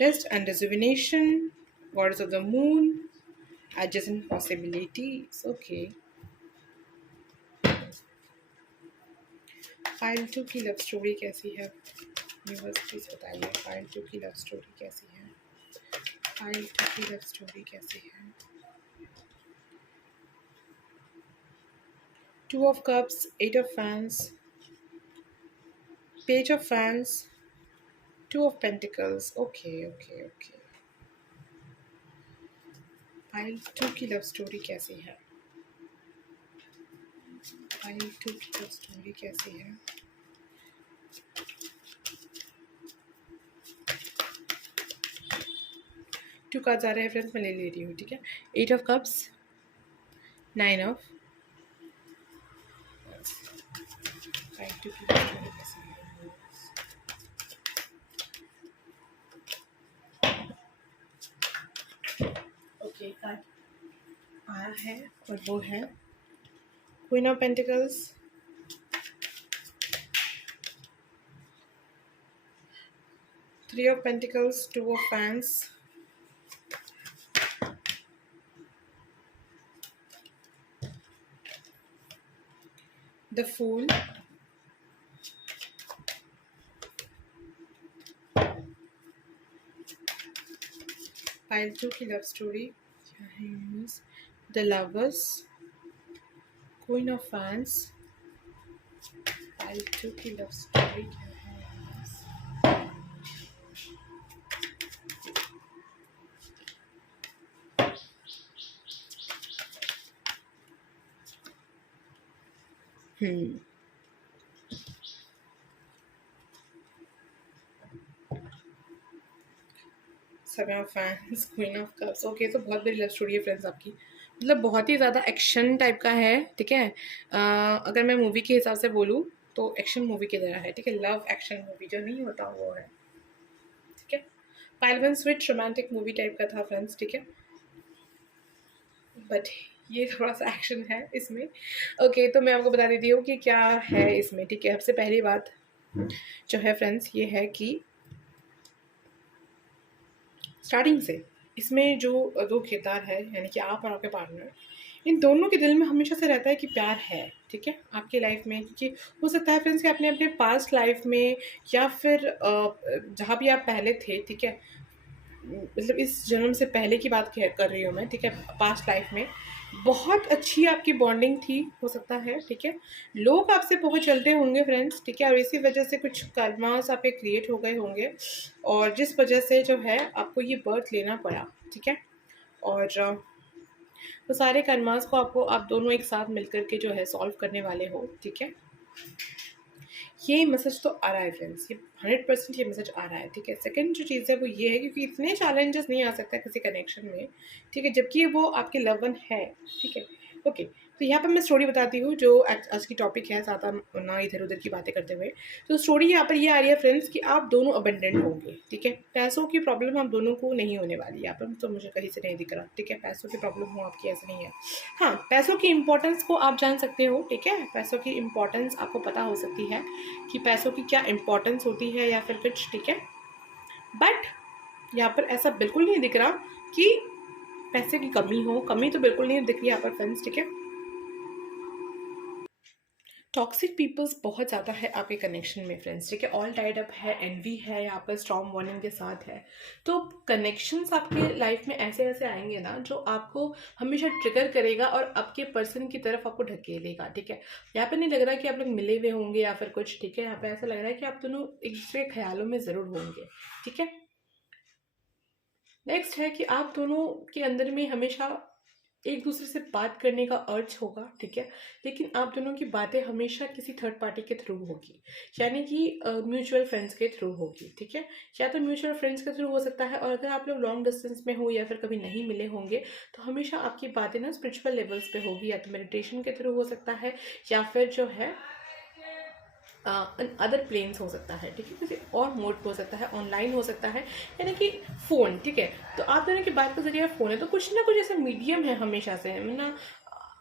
rest and rejuvenation, goddess of the moon, adjacent possibilities. Okay. File 2 की लव स्टोरी कैसी है? यूनिवर्स प्लीज बताइए, फाइल 2 की लव स्टोरी कैसी है? फाइल 2 की लव स्टोरी कैसी है? 2 of cups, 8 of fans, page of fans, 2 of pentacles. Okay, okay, okay. File 2 की लव स्टोरी कैसी है? फाइल 2 की लव स्टोरी कैसी है? 2 कार्ड्स आ रहे हैं फ्रेंड्स, मैं ले रही हूँ, ठीक है। 8 ऑफ कप्स, 9 ऑफ, फाइल 2 की लव स्टोरी कैसी है? ओके, कार्ड आया है और वो है queen of pentacles, 3 of pentacles, 2 of fans, the fool, file 2 की लव स्टोरी क्या है? The lovers, queen of fans, file 2 की लव स्टोरी क्या है? Seven of fans, queen of cups. Okay, तो बहुत बड़ी लव स्टोरी है फ्रेंड्स आपकी, मतलब बहुत ही ज़्यादा एक्शन टाइप का है, ठीक है। अगर मैं मूवी के हिसाब से बोलूँ तो एक्शन मूवी की तरह है, ठीक है। लव एक्शन मूवी जो नहीं होता वो है, ठीक है। Pile 1 sweet romantic movie type का था फ्रेंड्स, ठीक है, बट ये थोड़ा सा एक्शन है इसमें। ओके, तो मैं आपको बता देती हूँ कि क्या है इसमें, ठीक है। सबसे पहली बात जो है फ्रेंड्स ये है कि स्टार्टिंग से इसमें जो दो किरदार है, यानी कि आप और आपके पार्टनर, इन दोनों के दिल में हमेशा से रहता है कि प्यार है, ठीक है, आपकी लाइफ में। क्योंकि हो सकता है फ्रेंड्स कि अपने अपने पास्ट लाइफ में या फिर जहाँ भी आप पहले थे, ठीक है, मतलब इस जन्म से पहले की बात कर रही हूँ मैं, ठीक है, पास्ट लाइफ में बहुत अच्छी आपकी बॉन्डिंग थी, हो सकता है, ठीक है। लोग आपसे बहुत चलते होंगे फ्रेंड्स, ठीक है, और इसी वजह से कुछ कर्मास आप पे क्रिएट हो गए होंगे, और जिस वजह से जो है आपको ये बर्थ लेना पड़ा, ठीक है। और तो सारे कर्मास को आपको, आप दोनों एक साथ मिलकर के जो है सॉल्व करने वाले हो, ठीक है। ये मैसेज तो आ रहा है फ्रेंड्स, ये 100% ये मैसेज आ रहा है, ठीक है। सेकंड जो चीज़ है वो ये है, क्योंकि इतने चैलेंजेस नहीं आ सकता किसी कनेक्शन में, ठीक है, जबकि वो आपके लव वन है, ठीक है। ओके, तो यहाँ पर मैं स्टोरी बताती हूँ जो आज की टॉपिक है, ज़्यादा ना इधर उधर की बातें करते हुए। तो स्टोरी यहाँ पर ये आ रही है फ्रेंड्स कि आप दोनों अबंडेंट होंगे, ठीक है। पैसों की प्रॉब्लम आप दोनों को नहीं होने वाली यहाँ पर, तो मुझे कहीं से नहीं दिख रहा, ठीक है। पैसों की प्रॉब्लम हो आपकी, ऐसे नहीं है। हाँ, पैसों की इंपॉर्टेंस को आप जान सकते हो, ठीक है। पैसों की इंपॉर्टेंस आपको पता हो सकती है कि पैसों की क्या इंपॉर्टेंस होती है या फिर कुछ, ठीक है। बट यहाँ पर ऐसा बिल्कुल नहीं दिख रहा कि पैसे की कमी हो, कमी तो बिल्कुल नहीं दिख रही यहाँ पर फ्रेंड्स, ठीक है। टॉक्सिक पीपल्स बहुत ज़्यादा है आपके कनेक्शन में फ्रेंड्स, ठीक है। ऑल टाइड अप है, एनवी है, यहाँ पर स्ट्रॉन्ग वार्निंग के साथ है। तो कनेक्शंस आपके लाइफ में ऐसे ऐसे आएंगे ना जो आपको हमेशा ट्रिगर करेगा और आपके पर्सन की तरफ आपको ढकेलेगा, ठीक है। यहाँ पर नहीं लग रहा कि आप लोग मिले हुए होंगे या फिर कुछ, ठीक है। यहाँ पे ऐसा लग रहा है कि आप दोनों एक दूसरे के ख्यालों में ज़रूर होंगे, ठीक है। नेक्स्ट है कि आप दोनों के अंदर में हमेशा एक दूसरे से बात करने का अर्ज होगा, ठीक है। लेकिन आप दोनों की बातें हमेशा किसी थर्ड पार्टी के थ्रू होगी, यानी कि म्यूचुअल फ्रेंड्स के थ्रू होगी, ठीक है। या तो म्यूचुअल फ्रेंड्स के थ्रू हो सकता है, और अगर आप लोग लॉन्ग डिस्टेंस में हो या फिर कभी नहीं मिले होंगे तो हमेशा आपकी बातें ना स्पिरिचुअल लेवल्स पे होगी, या तो मेडिटेशन के थ्रू हो सकता है या फिर जो है अदर प्लेन्स हो सकता है, ठीक है। किसी और मोड पे हो सकता है, ऑनलाइन हो सकता है, यानी कि फ़ोन, ठीक है। तो आप दोनों की बात का जरिए फ़ोन है, तो कुछ ना कुछ ऐसा मीडियम है हमेशा से, वरना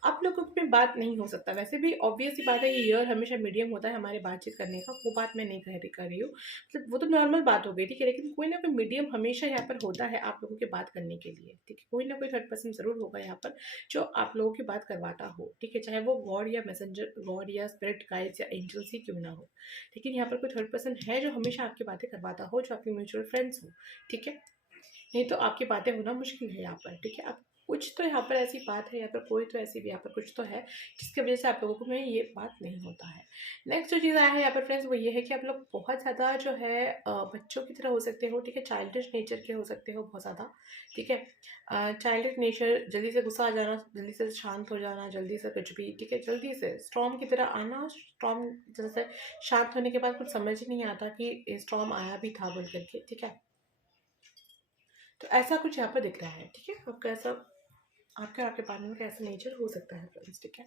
आप लोगों में बात नहीं हो सकता। वैसे भी ऑब्वियस सी बात है, ये ईयर हमेशा मीडियम होता है हमारे बातचीत करने का, वो बात मैं नहीं कर रही हूँ, मतलब वो तो नॉर्मल बात हो गई, ठीक है। लेकिन कोई ना कोई मीडियम हमेशा यहाँ पर होता है आप लोगों की बात करने के लिए, ठीक है। कोई ना कोई थर्ड पर्सन ज़रूर होगा यहाँ पर जो आप लोगों की बात करवाता हो, ठीक है। चाहे वो गॉड या मैसेंजर, गॉड या स्पिरिट गाइड्स या एंजल्स ही क्यों ना हो, लेकिन यहाँ पर कोई थर्ड पर्सन है जो हमेशा आपकी बातें करवाता हो, जो आपके म्यूचुअल फ्रेंड्स हो, ठीक है। नहीं तो आपकी बातें होना मुश्किल है यहाँ पर, ठीक है। आप कुछ तो यहाँ पर ऐसी बात है, यहाँ पर कोई तो ऐसी भी यहाँ पर कुछ तो है जिसकी वजह से आप लोगों को में ये बात नहीं होता है। नेक्स्ट जो चीज़ आया है यहाँ पर फ्रेंड्स, वो ये है कि आप लोग बहुत ज़्यादा जो है बच्चों की तरह हो सकते हो, ठीक है। चाइल्डिश नेचर के हो सकते हो बहुत ज़्यादा, ठीक है। चाइल्डिश नेचर, जल्दी से गुस्सा आ जाना, जल्दी से शांत हो जाना, जल्दी से कुछ भी, ठीक है। जल्दी से स्टॉर्म की तरह आना, स्टॉर्म जैसे शांत होने के बाद कुछ समझ ही नहीं आता कि स्टॉर्म आया भी था बोल करके, ठीक है। तो ऐसा कुछ यहाँ पर दिख रहा है, ठीक है। आपका ऐसा, आपके आपके पार्टनर का ऐसा नेचर हो सकता है फ्रेंड्स, ठीक है।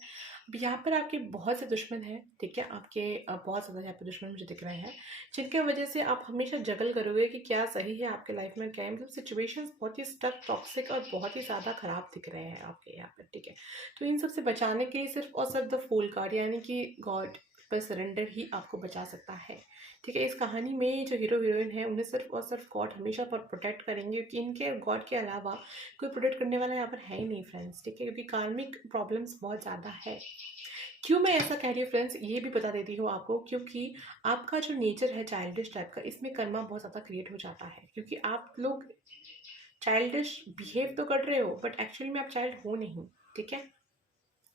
अब यहाँ पर आपके बहुत से दुश्मन हैं, ठीक है। आपके बहुत ज़्यादा यहाँ पर दुश्मन मुझे दिख रहे हैं, जिनके वजह से आप हमेशा जगल करोगे कि क्या सही है आपके लाइफ में, क्या है। मतलब सिचुएशंस बहुत ही स्टक, टॉक्सिक और बहुत ही ज़्यादा ख़राब दिख रहे हैं आपके यहाँ पर, ठीक है। तो इन सब से बचाने के लिए सिर्फ और सिर्फ द फूल कार्ड, यानी कि गॉड पर सरेंडर ही आपको बचा सकता है, ठीक है। इस कहानी में जो हीरो हीरोइन है उन्हें सिर्फ और सिर्फ गॉड हमेशा पर प्रोटेक्ट करेंगे, क्योंकि इनके गॉड के अलावा कोई प्रोटेक्ट करने वाला यहाँ पर है ही नहीं फ्रेंड्स, ठीक है। क्योंकि कार्मिक प्रॉब्लम्स बहुत ज़्यादा है। क्यों मैं ऐसा कह रही हूँ फ्रेंड्स, ये भी बता देती हूँ आपको, क्योंकि आपका जो नेचर है चाइल्डिश टाइप का, इसमें कर्मा बहुत ज़्यादा क्रिएट हो जाता है, क्योंकि आप लोग चाइल्डिश बिहेव तो कर रहे हो बट एक्चुअली में आप चाइल्ड हो नहीं, ठीक है।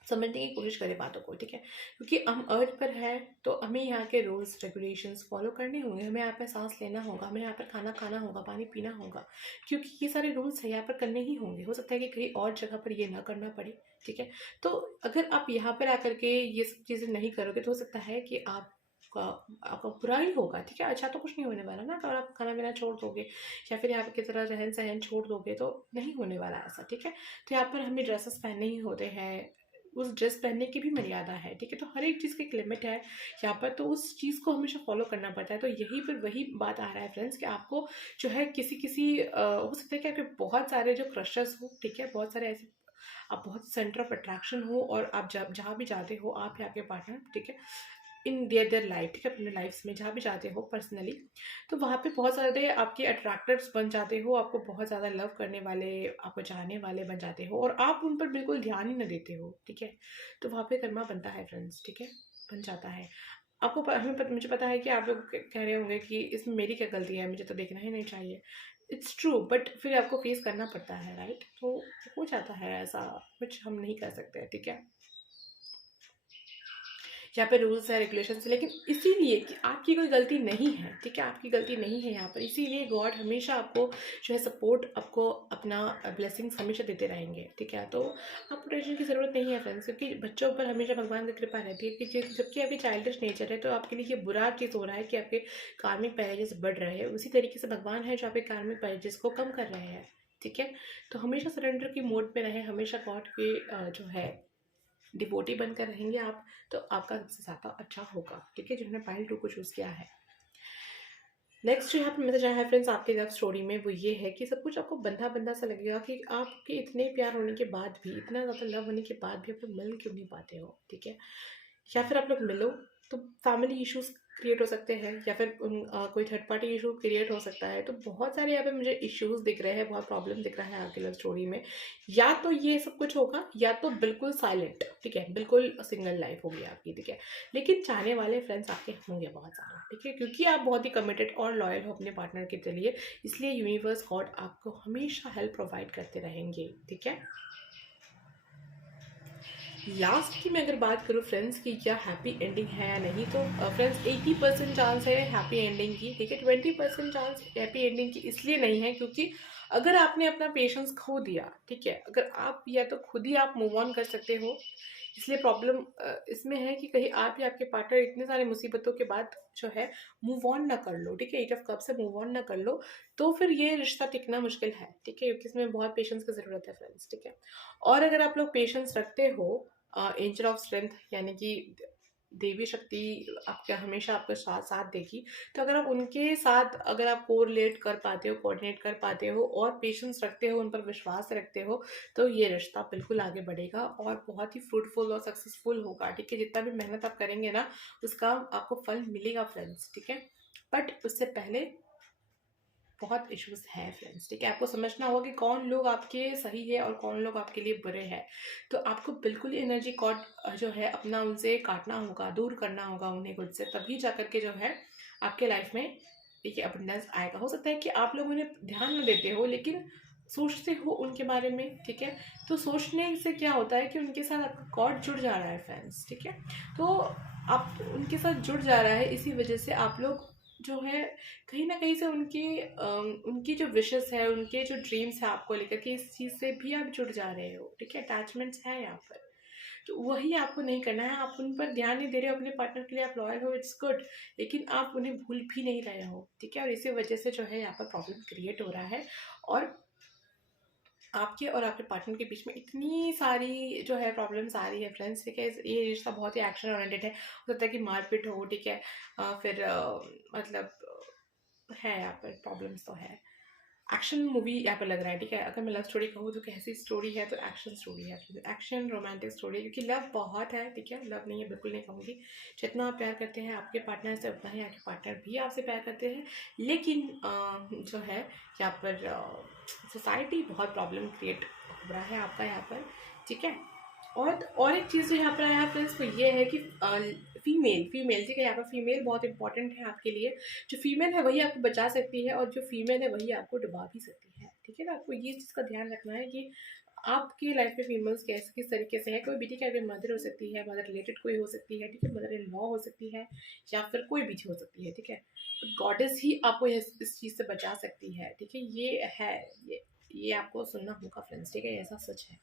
समझने की कोशिश करें बातों को, ठीक है। क्योंकि हम अर्थ पर हैं तो हमें यहाँ के रूल्स रेगुलेशंस फॉलो करने होंगे, हमें यहाँ पर सांस लेना होगा, हमें यहाँ पर खाना खाना होगा, पानी पीना होगा, क्योंकि ये सारे रूल्स है यहाँ पर करने ही होंगे। हो सकता है कि कहीं और जगह पर ये ना करना पड़े, ठीक है। तो अगर आप यहाँ पर आकर के ये सब चीज़ें नहीं करोगे तो हो सकता है कि आपका बुरा ही होगा, ठीक है। अच्छा तो कुछ नहीं होने वाला ना, अगर आप खाना पीना छोड़ दोगे या फिर यहाँ की तरह रहन सहन छोड़ दोगे तो नहीं होने वाला ऐसा, ठीक है। तो यहाँ पर हमें ड्रेसेस पहनने ही होते हैं, उस ड्रेस पहनने की भी मर्यादा है, ठीक है। तो हर एक चीज़ की एक लिमिट है यहाँ पर, तो उस चीज़ को हमेशा फॉलो करना पड़ता है। तो यही पर वही बात आ रहा है फ्रेंड्स कि आपको जो है किसी किसी हो सकता है कि आपके बहुत सारे जो क्रशेस हो, ठीक है। बहुत सारे ऐसे आप बहुत सेंटर ऑफ अट्रैक्शन हो और आप जब जहाँ भी जाते हो आप या आपके पार्टनर, ठीक है, इन देयर लाइफ, ठीक है, अपने लाइफ्स में जहाँ भी जाते हो पर्सनली, तो वहाँ पे बहुत सारे आपके अट्रैक्टर्स बन जाते हो, आपको बहुत ज़्यादा लव करने वाले, आपको चाहने वाले बन जाते हो और आप उन पर बिल्कुल ध्यान ही न देते हो, ठीक है। तो वहाँ पे कर्मा बनता है फ्रेंड्स, ठीक है, बन जाता है। आपको मुझे पता है कि आप लोग कह रहे होंगे कि इसमें मेरी क्या गलती है, मुझे तो देखना ही नहीं चाहिए। इट्स ट्रू, बट फिर आपको फेस करना पड़ता है, राइट। तो हो जाता है ऐसा, कुछ हम नहीं कर सकते, ठीक है। यहाँ पे रूल्स है, रेगुलेशंस है, लेकिन इसीलिए कि आपकी कोई गलती नहीं है, ठीक है। आपकी गलती नहीं है यहाँ पर, इसीलिए गॉड हमेशा आपको जो है सपोर्ट, आपको अपना ब्लेसिंग्स हमेशा देते रहेंगे, ठीक है। तो आपको टेंशन की ज़रूरत नहीं है फ्रेंड्स, क्योंकि बच्चों पर हमेशा भगवान की कृपा रहती है कि जबकि आपकी चाइल्डिश नेचर है तो आपके लिए ये बुरा चीज़ हो रहा है कि आपके कार्मिक पैरेजेस बढ़ रहे हैं, उसी तरीके से भगवान है जो आपके कार्मिक पैरेजेस को कम कर रहे हैं, ठीक है। तो हमेशा सरेंडर की मोड पे रहे, हमेशा गॉड के जो है डिवोटी बनकर रहेंगे आप, तो आपका सबसे ज़्यादा अच्छा होगा, ठीक है, जिन्होंने पाइल 2 को चूज़ किया है। नेक्स्ट जो यहाँ पे मैसेज आया है फ्रेंड्स आपके लव स्टोरी में, वो ये है कि सब कुछ आपको बंधा बंधा सा लगेगा कि आपके इतने प्यार होने के बाद भी, इतना ज़्यादा लव होने के बाद भी आप लोग मिल क्यों नहीं पाते हो, ठीक है। या फिर आप लोग मिलो तो फैमिली इश्यूज क्रिएट हो सकते हैं, या फिर कोई थर्ड पार्टी इशू क्रिएट हो सकता है। तो बहुत सारे यहाँ पे मुझे इश्यूज दिख रहे हैं, बहुत प्रॉब्लम दिख रहा है आपकी लव स्टोरी में। या तो ये सब कुछ होगा, या तो बिल्कुल साइलेंट, ठीक है, बिल्कुल सिंगल लाइफ होगी आपकी, ठीक है। लेकिन चाहने वाले फ्रेंड्स आपके होंगे बहुत सारा, ठीक है, क्योंकि आप बहुत ही कमिटेड और लॉयल हो अपने पार्टनर के लिए। इसलिए यूनिवर्स गॉड आपको हमेशा हेल्प प्रोवाइड करते रहेंगे, ठीक है। लास्ट की मैं अगर बात करूँ फ्रेंड्स की क्या हैप्पी एंडिंग है या नहीं, तो फ्रेंड्स 80% चांस है हैप्पी एंडिंग की, ठीक है। 20% चांस हैप्पी एंडिंग की इसलिए नहीं है क्योंकि अगर आपने अपना पेशेंस खो दिया, ठीक है, अगर आप या तो खुद ही आप मूव ऑन कर सकते हो, इसलिए प्रॉब्लम इसमें है कि कहीं आप या आपके पार्टनर इतने सारे मुसीबतों के बाद जो है मूव ऑन ना कर लो, ठीक है, 8 ऑफ कप से मूव ऑन ना कर लो, तो फिर ये रिश्ता टिकना मुश्किल है, ठीक है, क्योंकि इसमें बहुत पेशेंस की ज़रूरत है फ्रेंड्स, ठीक है। और अगर आप लोग पेशेंस रखते हो, एंजल ऑफ स्ट्रेंथ यानी कि देवी शक्ति आपका हमेशा आपका साथ साथ देगी। तो अगर आप उनके साथ अगर आप कोरिलेट कर पाते हो, कोऑर्डिनेट कर पाते हो और पेशेंस रखते हो, उन पर विश्वास रखते हो, तो ये रिश्ता बिल्कुल आगे बढ़ेगा और बहुत ही फ्रूटफुल और सक्सेसफुल होगा, ठीक है। जितना भी मेहनत आप करेंगे ना, उसका आपको फल मिलेगा फ्रेंड्स, ठीक है। बट उससे पहले बहुत इश्यूज हैं फ्रेंड्स, ठीक है। आपको समझना होगा कि कौन लोग आपके सही है और कौन लोग आपके लिए बुरे हैं। तो आपको बिल्कुल एनर्जी कॉर्ड जो है अपना उनसे काटना होगा, दूर करना होगा उन्हें खुद से, तभी जाकर के जो है आपके लाइफ में ये अबंडेंस आएगा। हो सकता है कि आप लोग उन्हें ध्यान न देते हो, लेकिन सोचते हो उनके बारे में, ठीक है। तो सोचने से क्या होता है कि उनके साथ आपका कॉर्ड जुड़ जा रहा है फ्रेंड्स, ठीक है। तो आप उनके साथ जुड़ जा रहा है, इसी वजह से आप लोग जो है कहीं ना कहीं से उनकी जो विशेस है, उनके जो ड्रीम्स है आपको लेकर के, इस चीज़ से भी आप जुड़ जा रहे हो, ठीक है। अटैचमेंट्स है यहाँ पर, तो वही आपको नहीं करना है। आप उन पर ध्यान नहीं दे रहे हो, अपने पार्टनर के लिए आप लॉयल हो, इट्स गुड, लेकिन आप उन्हें भूल भी नहीं रहे हो, ठीक है। और इसी वजह से जो है यहाँ पर प्रॉब्लम क्रिएट हो रहा है, और आपके और आपके पार्टनर के बीच में इतनी सारी जो है प्रॉब्लम्स आ रही है फ्रेंड्स, ठीक है। ये रिश्ता बहुत ही एक्शन ओरिएंटेड है, हो सकता है कि मारपीट हो, ठीक है। फिर मतलब है यहाँ पर प्रॉब्लम्स तो है। एक्शन मूवी यहाँ पर लग रहा है, ठीक है। अगर मैं लव स्टोरी कहूँ तो कैसी स्टोरी है, तो एक्शन स्टोरी है, एक्शन रोमांटिक स्टोरी है, क्योंकि लव बहुत है, ठीक है। लव नहीं है बिल्कुल नहीं कहूँगी। जितना आप प्यार करते हैं आपके पार्टनर से, उतना ही आपके पार्टनर भी आपसे प्यार करते हैं। लेकिन जो है यहाँ पर सोसाइटी बहुत प्रॉब्लम क्रिएट हो रहा है आपका यहाँ पर, ठीक है। और एक चीज़ जो यहाँ पर आया फ्रेंड्स, वो ये है कि फीमेल, ठीक है, यहाँ पर फीमेल बहुत इंपॉर्टेंट है आपके लिए। जो फीमेल है वही आपको बचा सकती है, और जो फीमेल है वही आपको डुबा भी सकती है, ठीक है ना। आपको ये चीज़ का ध्यान रखना है कि आपकी लाइफ में फीमेल्स कैसे किस तरीके से है। कोई भी, ठीक है, अगर मदर हो सकती है, मदर रिलेटेड कोई हो सकती है, ठीक है, मदर इन लॉ हो सकती है, या फिर कोई भी हो सकती है, ठीक है। बट गॉडेस ही आपको इस चीज़ से बचा सकती है, ठीक है। ये है, ये आपको सुनना होगा फ्रेंड्स, ठीक है, ऐसा सच है।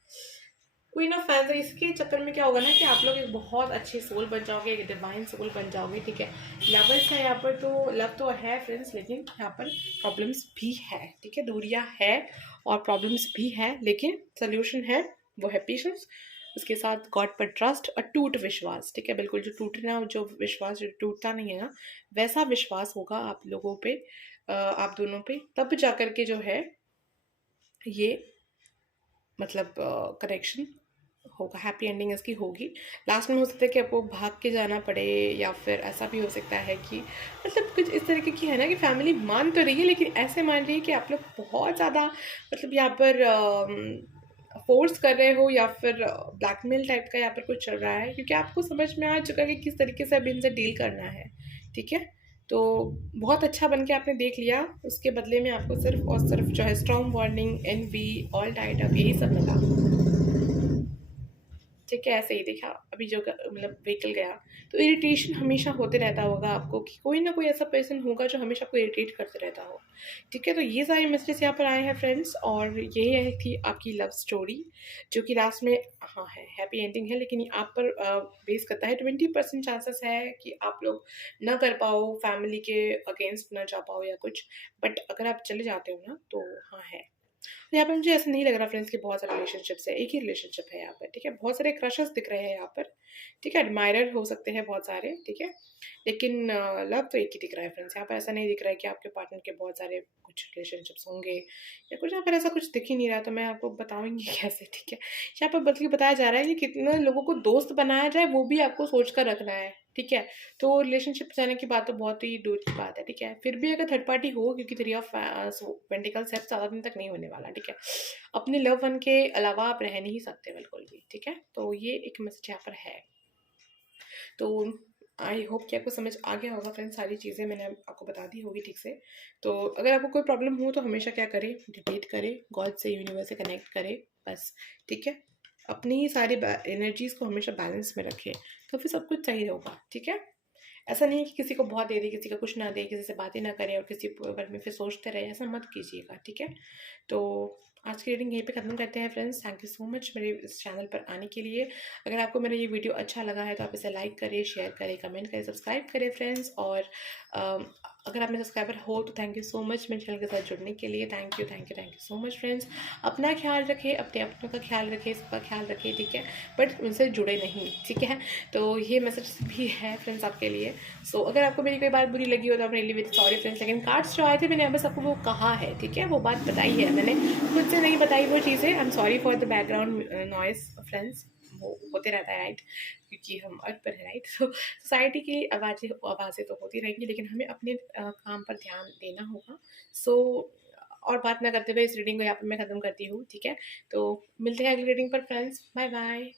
क्वीन ऑफ फैंस है, इसके चक्कर में क्या होगा ना कि आप लोग एक बहुत अच्छे सोल बन जाओगे, एक डिवाइन सोल बन जाओगे, ठीक है। लवर्स है यहाँ पर, तो लव तो है फ्रेंड्स, लेकिन यहाँ पर प्रॉब्लम्स भी है, ठीक है। दूरियाँ है और प्रॉब्लम्स भी है, लेकिन सोल्यूशन है, वो है पेशेंस, उसके साथ गॉड पर ट्रस्ट, अटूट विश्वास, ठीक है। बिल्कुल जो टूटना, जो विश्वास जो टूटता नहीं है ना, वैसा विश्वास होगा आप लोगों पे, आप दोनों पे, तब जा कर के जो है ये मतलब करेक्शन होगा, हैप्पी एंडिंग इसकी होगी। लास्ट में हो सकता है कि आपको भाग के जाना पड़े, या फिर ऐसा भी हो सकता है कि मतलब कुछ इस तरीके की है ना कि फैमिली मान तो रही है, लेकिन ऐसे मान रही है कि आप लोग बहुत ज़्यादा मतलब यहाँ पर फोर्स कर रहे हो, या फिर ब्लैकमेल टाइप का यहाँ पर कुछ चल रहा है, क्योंकि आपको समझ में आ चुका है कि किस तरीके से अब इनसे डील करना है, ठीक है। तो बहुत अच्छा बन के आपने देख लिया, उसके बदले में आपको सिर्फ और सिर्फ जो है strong warning, envy, all tied up, यही सब मिला, ठीक है। ऐसे ही देखा अभी जो मतलब व्हीकल गया, तो इरिटेशन हमेशा होते रहता होगा आपको कि कोई ना कोई ऐसा पर्सन होगा जो हमेशा आपको इरिटेट करते रहता हो, ठीक है। तो ये सारे मैसेजेस यहाँ पर आए हैं फ्रेंड्स, और यही थी आपकी लव स्टोरी, जो कि लास्ट में हाँ है हैप्पी एंडिंग है, लेकिन ये आप पर बेस करता है। 20% चांसेस है कि आप लोग ना कर पाओ, फैमिली के अगेंस्ट ना जा पाओ या कुछ, बट अगर आप चले जाते हो ना, तो हाँ है। यहाँ पे मुझे ऐसा नहीं लग रहा फ्रेंड्स कि बहुत सारे रिलेशनशिप्स है, एक ही रिलेशनशिप है यहाँ पर, ठीक है। बहुत सारे क्रशेस दिख रहे हैं यहाँ पर, ठीक है। एडमायरर हो सकते हैं बहुत सारे, ठीक है, लेकिन लव तो एक ही दिख रहा है फ्रेंड्स। यहाँ पर ऐसा नहीं दिख रहा है कि आपके पार्टनर के बहुत सारे कुछ रिलेशनशिप्स होंगे या कुछ। यहाँ पर ऐसा कुछ दिख ही नहीं रहा, तो मैं आपको बताऊंगी कैसे, ठीक है। यहाँ पर बल्कि बताया जा रहा है कि कितने लोगों को दोस्त बनाया जाए वो भी आपको सोच कर रखना है, ठीक है। तो रिलेशनशिप जाने की बात तो बहुत ही दूर की बात है, ठीक है। फिर भी अगर थर्ड पार्टी हो, क्योंकि थ्री ऑफ पेंटिकल्स है, ज़्यादा दिन तक नहीं होने वाला, ठीक है। अपने लव वन के अलावा आप रह नहीं सकते बिल्कुल भी, ठीक है। तो ये एक मैसेज यहाँ पर है। तो आई होप कि आपको समझ आ गया होगा फ्रेंड्स, सारी चीज़ें मैंने आपको बता दी होगी ठीक से। तो अगर आपको कोई प्रॉब्लम हो तो हमेशा क्या करें, डिबेट करें, गॉड से, यूनिवर्स से कनेक्ट करें, बस, ठीक है। अपनी सारी एनर्जीज़ को हमेशा बैलेंस में रखें, तो फिर सब कुछ सही होगा, ठीक है। ऐसा नहीं है कि किसी को बहुत दे दे, किसी का कुछ ना दे, किसी से बातें ना करें और किसी के बारे में फिर सोचते रहे, ऐसा मत कीजिएगा, ठीक है। तो आज की रीडिंग यहीं पे ख़त्म करते हैं friends. Thank you so much मेरे इस चैनल पर आने के लिए। अगर आपको मेरा ये वीडियो अच्छा लगा है तो आप इसे लाइक करें, शेयर करें, कमेंट करें, सब्सक्राइब करें फ्रेंड्स। और अगर आप मेरे सब्सक्राइबर हो तो थैंक यू सो मच मेरे चैनल के साथ जुड़ने के लिए। Thank you, thank you, thank you so much friends. अपना ख्याल रखें, अपने अपनों का ख्याल रखें, सबका ख्याल रखें, ठीक है, बट उनसे जुड़े नहीं, ठीक है। तो ये मैसेज भी है फ्रेंड्स आपके लिए। सो अगर आपको मेरी कोई बात बुरी लगी हो तो आप रियली वेरी सॉरी फ्रेंड्स, लेकिन कार्ड्स जो आए थे मैंने बस आपको वो कहा है, ठीक है, वो बात बताई है मैंने, खुद से नहीं बताई वो चीज़ें। I am sorry for the background noise friends, वो होते रहता है, राइट, क्योंकि हम अर्थ पर है, राइट। तो सोसाइटी की आवाज़ें तो होती रहेंगी, लेकिन हमें अपने काम पर ध्यान देना होगा। सो और बात ना करते हुए इस रीडिंग को यहाँ पर मैं ख़त्म करती हूँ, ठीक है। तो मिलते हैं अगली रीडिंग पर फ्रेंड्स, बाय बाय।